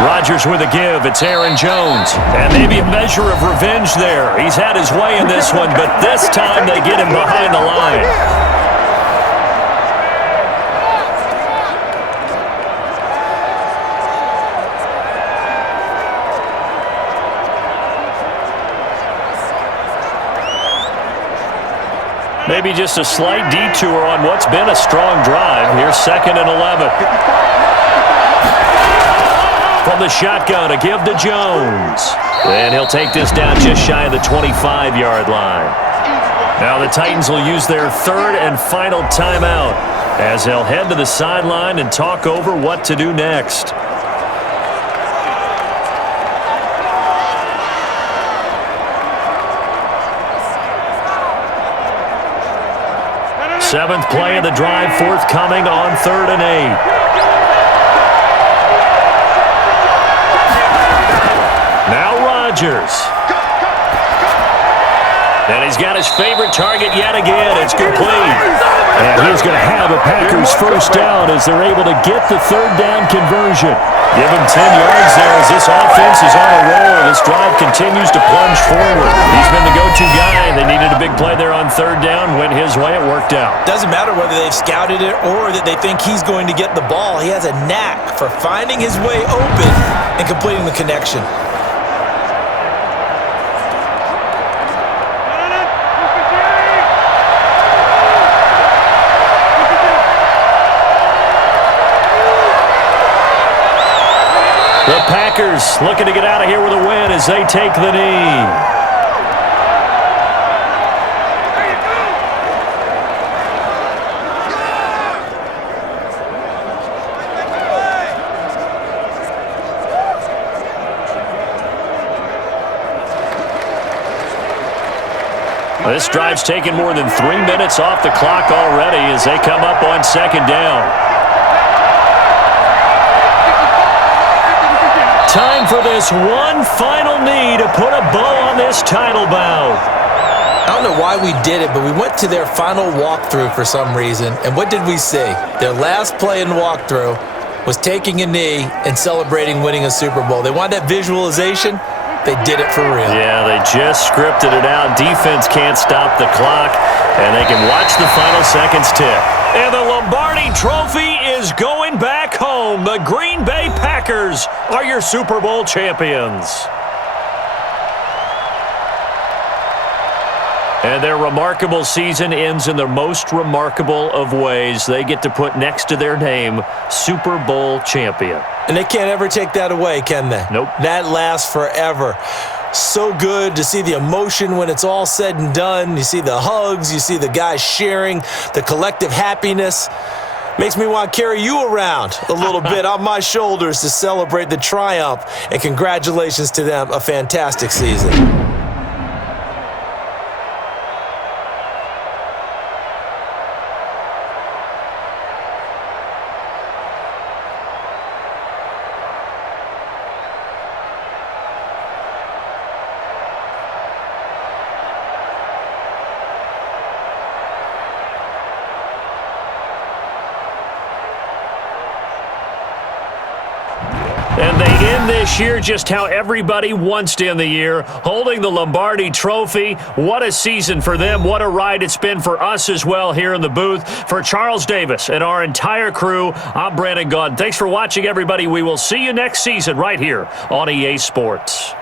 Rodgers with a give. It's Aaron Jones. And maybe a measure of revenge there. He's had his way in this one, but this time they get him behind the line. Maybe just a slight detour on what's been a strong drive. Here's 2nd and 11. From the shotgun, a give to Jones. And he'll take this down just shy of the 25-yard line. Now the Titans will use their 3rd and final timeout as they'll head to the sideline and talk over what to do next. Seventh play of the drive forthcoming on 3rd and 8. Now Rodgers. And he's got his favorite target yet again. It's complete. And he's going to have a Packers first down as they're able to get the 3rd down conversion. Give him 10 yards there as this offense is on a roll. This drive continues to plunge forward. He's been the go-to guy. They needed a big play there on 3rd down. Went his way. It worked out. Doesn't matter whether they've scouted it or that they think he's going to get the ball. He has a knack for finding his way open and completing the connection. The Packers looking to get out of here with a win as they take the knee. This drive's taken more than 3 minutes off the clock already as they come up on 2nd down. Time for this one final knee to put a bow on this title bout. I don't know why we did it, but we went to their final walkthrough for some reason. And what did we see? Their last play in walkthrough was taking a knee and celebrating winning a Super Bowl. They want that visualization. They did it for real. Yeah, they just scripted it out. Defense can't stop the clock, and they can watch the final seconds tick. And the Lombardi Trophy is going back home. The Green Bay Packers are your Super Bowl champions. And their remarkable season ends in the most remarkable of ways. They get to put next to their name, Super Bowl champion. And they can't ever take that away, can they? Nope. That lasts forever. So good to see the emotion when it's all said and done. You see the hugs, you see the guys sharing, the collective happiness. Makes me want to carry you around a little bit on my shoulders to celebrate the triumph. And congratulations to them, a fantastic season. finish here just how everybody wants to end the year, holding the Lombardi Trophy. What a season for them. What a ride it's been for us as well here in the booth. For Charles Davis and our entire crew, I'm Brandon Gaudin. Thanks for watching, everybody. We will see you next season right here on EA Sports.